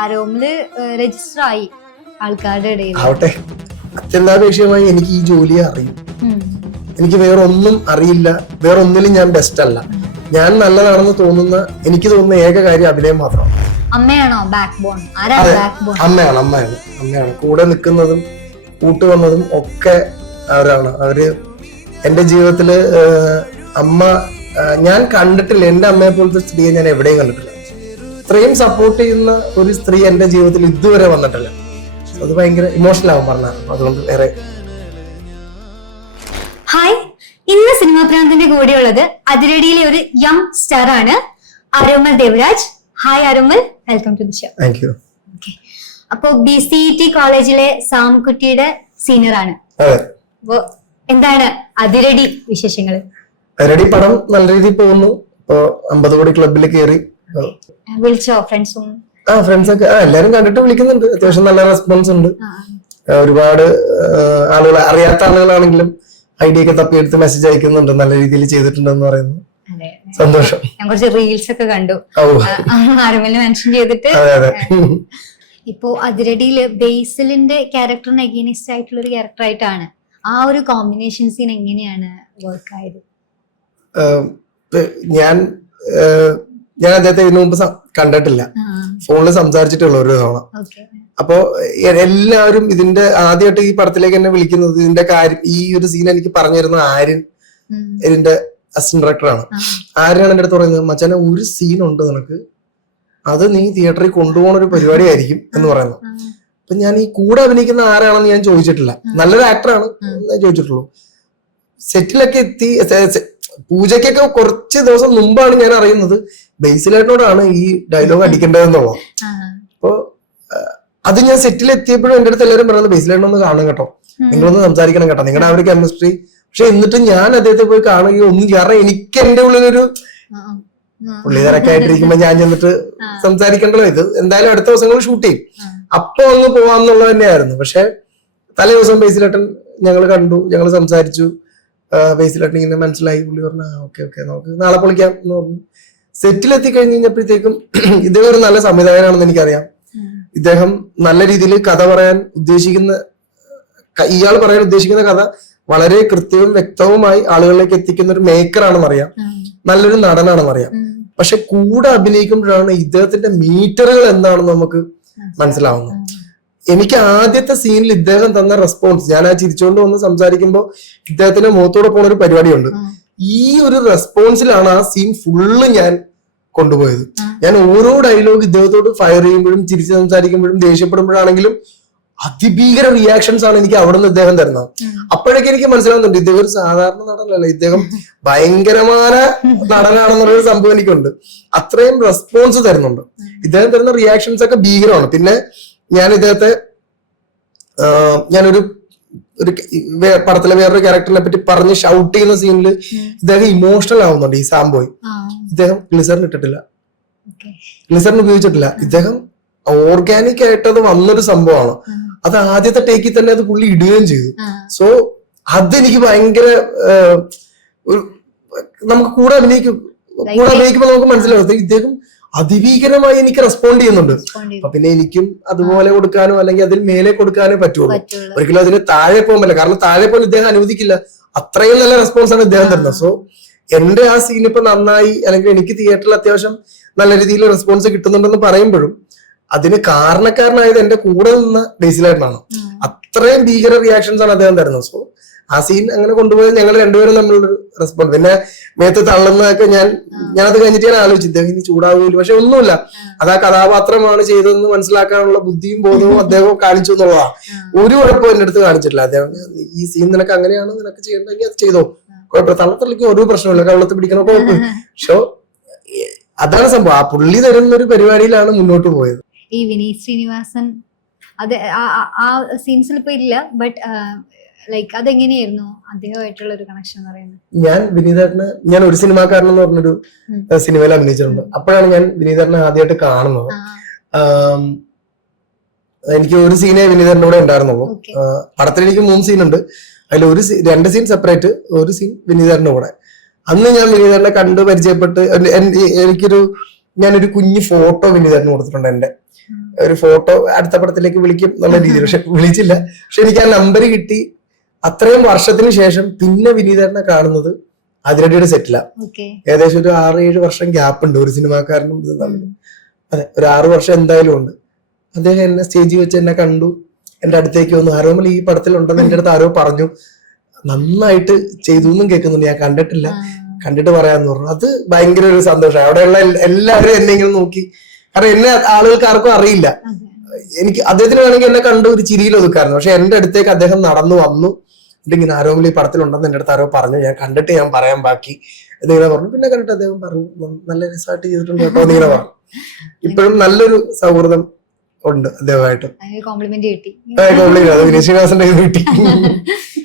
ആരോമില് register ആയി ആൾക്കാരുടെ ഇടയിൽ. ആവട്ടെ, അത്യന്താപേക്ഷിതമായി എനിക്ക് ഈ ജോലിയെ അറിയും. എനിക്ക് വേറെ ഒന്നും അറിയില്ല, വേറെ ഒന്നിലും ഞാൻ ബെസ്റ്റ് അല്ല. ഞാൻ നല്ലതാണെന്ന് തോന്നുന്ന, എനിക്ക് തോന്നുന്ന ഏക കാര്യം അഭിനയം മാത്രമാണ്. അമ്മയാണോ ബാക്ക് ബോൺ? ആരാണ് ബാക്ക് ബോൺ? അമ്മയാണ് കൂടെ നിൽക്കുന്നതും കൂട്ടുവന്നതും ഒക്കെ അവരാണ്. അവര് എന്റെ ജീവിതത്തില് അമ്മ ഞാൻ കണ്ടിട്ടില്ല, എന്റെ അമ്മയെ പോലത്തെ സ്ത്രീയെ ഞാൻ എവിടെയും കണ്ടിട്ടില്ല. ഇത്രയും സപ്പോർട്ട് ചെയ്യുന്ന ഒരു സ്ത്രീ എന്റെ ജീവിതത്തിൽ ഇതുവരെ വന്നിട്ടില്ല. അത് ഭയങ്കര ഇമോഷണൽ ആവും പറഞ്ഞ, അതുകൊണ്ട് വേറെ. ഹായ്, ഇന്ന് സിനിമാ പ്രാന്തിന്റെ കൂടെയുള്ളത് അതിരടിയിലെ ഒരു യങ് സ്റ്റാർ ആണ് Aromal Devaraj. Hi Aromal, welcome to the show. Thank you. അപ്പോ BCET കോളേജിലെ സാംകുട്ടിയുടെ സീനിയർ ആണ്. അപ്പോ എന്താണ് അതിരടി വിശേഷങ്ങൾ? അതിരടി പടം നല്ല രീതിയിൽ പോകുന്നു. ഇപ്പൊ 50 കോടി ക്ലബിൽ കയറി. വിളിച്ചോ ഫ്രണ്ട്സും? ഫ്രണ്ട്സ് ഒക്കെ എല്ലാരും കണ്ടിട്ട് വിളിക്കുന്നുണ്ട്. അത്യാവശ്യം നല്ല റെസ്പോൺസ് ഉണ്ട്. ഒരുപാട് ആളുകൾ, അറിയാത്ത ആളുകളാണെങ്കിലും ഐഡിയ ഒക്കെ തപ്പിയെടുത്ത് മെസ്സേജ് അയക്കുന്നുണ്ട്, നല്ല രീതിയിൽ ചെയ്തിട്ടുണ്ടെന്ന് പറയുന്നു. സന്തോഷം. ഞാൻ കുറച്ച് റീൽസ് ഒക്കെ കണ്ടു ആരോമലിനെ മെൻഷൻ ചെയ്തിട്ട്. ഇപ്പോ അതിരടിയില് ബേസിലിന്റെ ക്യാരക്ടറിന് അഗെയിൻസ്റ്റ് ആയിട്ടുള്ള ഒരു ക്യാരക്ടർ ആയിട്ടാണ്. ആ ഒരു കോമ്പിനേഷൻ സീൻ എങ്ങനെയാണ് വർക്ക് ആയത്? ഞാൻ അദ്ദേഹത്തെ ഇതിനു മുമ്പ് കണ്ടിട്ടില്ല, ഫോണിൽ സംസാരിച്ചിട്ടുള്ള ഒരു തവണ. അപ്പോ എല്ലാവരും ഇതിന്റെ ആദ്യമായിട്ട് ഈ പടത്തിലേക്ക് എന്നെ വിളിക്കുന്നത്, ഇതിന്റെ കാര്യം, ഈ ഒരു സീൻ എനിക്ക് പറഞ്ഞു തരുന്ന ആര്യൻ, ഇതിന്റെ അസിസ്റ്റന്റ് ഡയറക്ടറാണ്. ആര്യാണ് എന്റെ അടുത്ത് പറയുന്നത്, മച്ചാനെ ഒരു സീനുണ്ട് നിനക്ക്, അത് നീ തിയേറ്ററിൽ കൊണ്ടുപോകുന്ന ഒരു പരിപാടിയായിരിക്കും എന്ന് പറയുന്നു. അപ്പൊ ഞാൻ ഈ കൂടെ അഭിനയിക്കുന്ന ആരാണെന്ന് ഞാൻ ചോദിച്ചിട്ടില്ല. നല്ലൊരു ആക്ടറാണ് ഞാൻ ചോദിച്ചിട്ടുള്ളൂ. സെറ്റിലൊക്കെ എത്തി, പൂജയ്ക്കൊക്കെ കുറച്ച് ദിവസം മുമ്പാണ് ഞാൻ അറിയുന്നത് ബേസിലേട്ടനോടാണ് ഈ ഡയലോഗ് അടിക്കേണ്ടതെന്നുള്ളത്. അപ്പൊ അത് ഞാൻ സെറ്റിൽ എത്തിയപ്പോഴും എന്റെ അടുത്ത് എല്ലാവരും പറയുന്നത്, ബേസിലേട്ടനൊന്ന് കാണും കേട്ടോ, നിങ്ങളൊന്ന് സംസാരിക്കണം കേട്ടോ, നിങ്ങളുടെ ആ ഒരു കെമിസ്ട്രി. പക്ഷെ എന്നിട്ട് ഞാൻ അദ്ദേഹത്തെ പോയി കാണുകയോ ഒന്നും, കാരണം എനിക്ക് എന്റെ ഉള്ളിലൊരു പുള്ളിക്കാരൊക്കെ ആയിട്ടിരിക്കുമ്പോ ഞാൻ ചെന്നിട്ട് സംസാരിക്കണ്ടല്ലോ, ഇത് എന്തായാലും അടുത്ത ദിവസങ്ങൾ ഷൂട്ട് ചെയ്യും, അപ്പൊ അങ്ങ് പോവാന്നുള്ളത് തന്നെയായിരുന്നു. പക്ഷെ തലേ ദിവസം ബേസിലേട്ടൻ ഞങ്ങൾ കണ്ടു, ഞങ്ങൾ സംസാരിച്ചു. ബേസിലേട്ടൻ ഇങ്ങനെ മനസ്സിലായി, പുള്ളി പറഞ്ഞു ഓക്കെ നമുക്ക് നാളെ പൊളിക്കാം എന്ന് പറഞ്ഞു. സെറ്റിലെത്തി കഴിഞ്ഞ് കഴിഞ്ഞപ്പോഴത്തേക്കും ഇദ്ദേഹം ഒരു നല്ല സംവിധായകനാണെന്ന് എനിക്കറിയാം. ഇദ്ദേഹം നല്ല രീതിയിൽ കഥ പറയാൻ ഉദ്ദേശിക്കുന്ന, ഇയാൾ പറയാൻ ഉദ്ദേശിക്കുന്ന കഥ വളരെ കൃത്യവും വ്യക്തവുമായി ആളുകളിലേക്ക് എത്തിക്കുന്ന ഒരു മേക്കറാണെന്ന് അറിയാം, നല്ലൊരു നടനാണെന്ന് അറിയാം. പക്ഷെ കൂടെ അഭിനയിക്കുമ്പോഴാണ് ഇദ്ദേഹത്തിന്റെ മീറ്ററുകൾ എന്താണെന്ന് നമുക്ക് മനസ്സിലാവുന്നത്. എനിക്ക് ആദ്യത്തെ സീനിൽ ഇദ്ദേഹം തന്ന റെസ്പോൺസ്, ഞാൻ ആ ചിരിച്ചുകൊണ്ട് വന്ന് സംസാരിക്കുമ്പോൾ ഇദ്ദേഹത്തിന്റെ മുഖത്തോടെ പോണ ഒരു പരിപാടിയുണ്ട്. ഈ ഒരു റെസ്പോൺസിലാണ് ആ സീൻ ഫുള്ള് ഞാൻ കൊണ്ടുപോയത്. ഞാൻ ഓരോ ഡയലോഗ് ഇദ്ദേഹത്തോട് ഫയർ ചെയ്യുമ്പോഴും, ചിരിച്ച് സംസാരിക്കുമ്പോഴും, ദേഷ്യപ്പെടുമ്പോഴാണെങ്കിലും അതിഭീകര റിയാക്ഷൻസ് ആണ് എനിക്ക് അവിടെ നിന്ന് ഇദ്ദേഹം തരുന്നത്. അപ്പോഴൊക്കെ എനിക്ക് മനസ്സിലാവുന്നുണ്ട്, ഇദ്ദേഹം ഒരു സാധാരണ നടനല്ല, ഇദ്ദേഹം ഭയങ്കരമായ നടനാണെന്നുള്ളൊരു സംഭവം എനിക്കുണ്ട്. അത്രയും റെസ്പോൺസ് തരുന്നുണ്ട്. ഇദ്ദേഹം തരുന്ന റിയാക്ഷൻസ് ഒക്കെ ഭീകരമാണ്. പിന്നെ ഞാൻ ഇദ്ദേഹത്തെ, ഞാനൊരു പടത്തിലെ വേറൊരു ക്യാരക്ടറിനെ പറ്റി പറഞ്ഞ് ഷൗട്ട് ചെയ്യുന്ന സീനിൽ ഇദ്ദേഹം ഇമോഷണൽ ആവുന്നുണ്ട്. ഈ സാംബോയ്, ഇദ്ദേഹം ഗ്ലിസറിൻ ഇട്ടിട്ടില്ല, ഗ്ലിസറിൻ ഉപയോഗിച്ചിട്ടില്ല. ഇദ്ദേഹം ഓർഗാനിക് ആയിട്ട് അത് വന്നൊരു സംഭവമാണ്. അത് ആദ്യത്തെ ടേക്കിൽ തന്നെ അത് പുള്ളി ഇടുകയും ചെയ്തു. സോ അതെനിക്ക് ഭയങ്കര നമുക്ക് കൂടെ അഭിനയിക്കുമ്പോൾ നമുക്ക് മനസ്സിലാവും ഇദ്ദേഹം അതിഭീകരമായി എനിക്ക് റെസ്പോണ്ട് ചെയ്യുന്നുണ്ട്. അപ്പൊ പിന്നെ എനിക്കും അതുപോലെ കൊടുക്കാനോ അല്ലെങ്കിൽ അതിൽ മേലെ കൊടുക്കാനോ പറ്റുള്ളൂ. ഒരിക്കലും അതിന് താഴെ പോകാൻ പറ്റില്ല, കാരണം താഴെ പോലും ഇദ്ദേഹം അനുവദിക്കില്ല. അത്രയും നല്ല റെസ്പോൺസ് ആണ് ഇദ്ദേഹം തരുന്നത്. സോ എന്റെ ആ സീൻ ഇപ്പൊ നന്നായി, അല്ലെങ്കിൽ എനിക്ക് തിയേറ്ററിൽ അത്യാവശ്യം നല്ല രീതിയിൽ റെസ്പോൺസ് കിട്ടുന്നുണ്ടെന്ന് പറയുമ്പോഴും അതിന് കാരണക്കാരനായത് എന്റെ കൂടെ നിന്ന ബേസിലായിട്ടാണ്. അത്രയും ഭീകര റിയാക്ഷൻസ് ആണ് അദ്ദേഹം തരുന്നത്. സോ ആ സീൻ അങ്ങനെ കൊണ്ടുപോയി ഞങ്ങൾ രണ്ടുപേരും തമ്മിലുള്ള റെസ്പോൺസ്. പിന്നെ മേത്ത് തള്ളുന്നതൊക്കെ ഞാനത് കഴിഞ്ഞിട്ട് ഞാൻ ആലോചിച്ചു, ഇദ്ദേഹം ഇനി ചൂടാവില്ല. പക്ഷെ ഒന്നുമില്ല, അത് ആ കഥാപാത്രമാണ് ചെയ്തതെന്ന് മനസ്സിലാക്കാനുള്ള ബുദ്ധിയും ബോധവും അദ്ദേഹം കാണിച്ചു എന്നുള്ളതാണ്. ഒരു കുഴപ്പവും എന്റെ അടുത്ത് കാണിച്ചിട്ടില്ല. അദ്ദേഹം ഈ സീൻ നിനക്ക് അങ്ങനെയാണ്, നിനക്ക് ചെയ്യണമെങ്കിൽ അത് ചെയ്തോ, കുഴപ്പമില്ല, തള്ളത്തിലേക്ക് ഒരു പ്രശ്നമില്ല, കള്ളത്ത് പിടിക്കണ കുഴപ്പമില്ല. പക്ഷെ അതാണ് സംഭവം. ആ പുള്ളി തരുന്ന ഒരു പരിപാടിയിലാണ് മുന്നോട്ട് പോയത്. ഈ വിനീത് ശ്രീനിവാസൻ അത് ആ സീൻസിൽ ഇപ്പൊ ഇല്ല, ബട്ട് ലൈക്ക് അതെങ്ങനെയായിരുന്നു അദ്ദേഹമായിട്ടുള്ള ഒരു കണക്ഷൻ എന്ന് പറയുന്നത്? ഞാൻ വിനീതേട്ടന്, ഞാൻ ഒരു സിനിമാക്കാരൻ എന്ന് പറഞ്ഞൊരു സിനിമയിൽ അഭിനയിച്ചിട്ടുണ്ട്. അപ്പോഴാണ് ഞാൻ വിനീതേട്ടനെ ആദ്യമായിട്ട് കാണുന്നത്. എനിക്ക് ഒരു സീനേ വിനീതേട്ടൻ്റെ കൂടെ ഉണ്ടായിരുന്നുള്ളൂ. പടത്തിൽ എനിക്ക് 3 സീനുണ്ട്, അതിൽ 2 സീൻ സെപ്പറേറ്റ്, ഒരു സീൻ വിനീതേട്ടൻ്റെ കൂടെ. അന്ന് ഞാൻ വിനീതേട്ടനെ കണ്ട് പരിചയപ്പെട്ട് എനിക്കൊരു ഞാനൊരു കുഞ്ഞു ഫോട്ടോ വിനീതേട്ടന് കൊടുത്തിട്ടുണ്ട്. എന്റെ ഒരു ഫോട്ടോ അടുത്ത പടത്തിലേക്ക് വിളിക്കും എന്നുള്ള രീതിയിൽ. പക്ഷെ വിളിച്ചില്ല. പക്ഷെ എനിക്ക് ആ നമ്പർ കിട്ടി. അത്രയും വർഷത്തിന് ശേഷം പിന്നെ വിനീതേട്ടനെ കാണുന്നത് അതിരടിയുടെ സെറ്റില. ഏകദേശം ഒരു 6-7 വർഷം ഗ്യാപ്പ് ഉണ്ട് ഒരു സിനിമാക്കാരനും ഇത് തമ്മിൽ. അതെ, ഒരു 6 വർഷം എന്തായാലും ഉണ്ട്. അദ്ദേഹം എന്നെ സ്റ്റേജിൽ വെച്ച് എന്നെ കണ്ടു, എന്റെ അടുത്തേക്ക് വന്നു. ആരോമൽ ഈ പടത്തിലുണ്ടെന്ന് എന്റെ അടുത്ത് ആരോ പറഞ്ഞു, നന്നായിട്ട് ചെയ്തു എന്നും കേൾക്കുന്നുണ്ട്, ഞാൻ കണ്ടിട്ടില്ല, കണ്ടിട്ട് പറയാന്ന് പറഞ്ഞു. അത് ഭയങ്കര ഒരു സന്തോഷം. അവിടെയുള്ള എല്ലാവരും എന്നെ ഇങ്ങനെ നോക്കി. കാരണം എന്നെ ആളുകൾക്ക് ആർക്കും അറിയില്ല. എനിക്ക് അദ്ദേഹത്തിന് വേണമെങ്കിൽ എന്നെ കണ്ട് ഒരു ചിരിയിൽ ഒതുക്കായിരുന്നു. പക്ഷെ എന്റെ അടുത്തേക്ക് അദ്ദേഹം നടന്നു വന്നു. ഇങ്ങനെ ആരോമൽ ഈ പടത്തിലുണ്ടെന്ന് എന്റെ അടുത്ത് ആരോ പറഞ്ഞു, ഞാൻ കണ്ടിട്ട് ഞാൻ പറയാൻ ബാക്കി എന്നിങ്ങനെ പറഞ്ഞു. പിന്നെ കണ്ടിട്ട് അദ്ദേഹം പറഞ്ഞു, നല്ല രസമായിട്ട് ചെയ്തിട്ടുണ്ട് കേട്ടോ എന്നിങ്ങനെ പറഞ്ഞു. ഇപ്പോഴും നല്ലൊരു സൗഹൃദം ഉണ്ട് അദ്ദേഹമായിട്ട്. കോംപ്ലിമെന്റ് കിട്ടി. അത് വിനീത് ശ്രീനിവാസന്റെ കിട്ടി.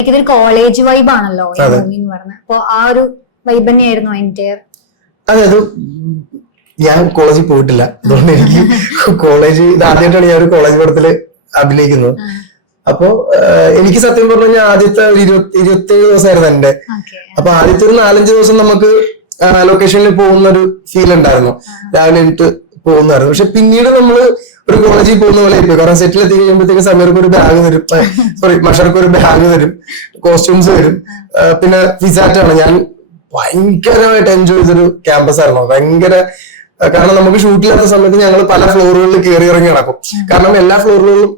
ഇതൊരു കോളേജ് വൈബ് ആണല്ലോ എന്ന് പറഞ്ഞ. അപ്പൊ ആ ഒരു വൈബ് തന്നെയായിരുന്നു അതിന്റെ. അതെ, അത് ഞാൻ കോളേജിൽ പോയിട്ടില്ല, അതുകൊണ്ട് എനിക്ക് കോളേജ് ഇത് ആദ്യമായിട്ടാണ് ഞാൻ ഒരു കോളേജ് പടത്തില് അഭിനയിക്കുന്നത്. അപ്പൊ എനിക്ക് സത്യം പറഞ്ഞു കഴിഞ്ഞാൽ ആദ്യത്തെ 27 ദിവസമായിരുന്നു എന്റെ. അപ്പൊ ആദ്യത്തെ ഒരു 4-5 ദിവസം നമുക്ക് ലൊക്കേഷനിൽ പോകുന്ന ഒരു ഫീൽ ഉണ്ടായിരുന്നു. രാവിലെ എണീറ്റ് പോകുന്നതായിരുന്നു. പക്ഷെ പിന്നീട് നമ്മള് ഒരു കോളേജിൽ പോകുന്ന പോലെ ആയിരിക്കും. കാരണം സെറ്റിൽ എത്തി കഴിയുമ്പോഴത്തേക്ക് സമീർക്ക് ഒരു ബാഗ് തരും, മഷർക്ക് ഒരു ബാഗ് തരും, കോസ്റ്റ്യൂംസ് തരും. പിന്നെ ഫിസാറ്റാണ്. ഞാൻ ഭയങ്കരമായിട്ട് എൻജോയ് ചെയ്തൊരു ക്യാമ്പസ് ആയിരുന്നു. ഭയങ്കര, കാരണം നമുക്ക് ഷൂട്ടില്ലാത്ത സമയത്ത് ഞങ്ങൾ പല ഫ്ലോറുകളിൽ കയറി ഇറങ്ങി നടക്കും. കാരണം എല്ലാ ഫ്ലോറുകളിലും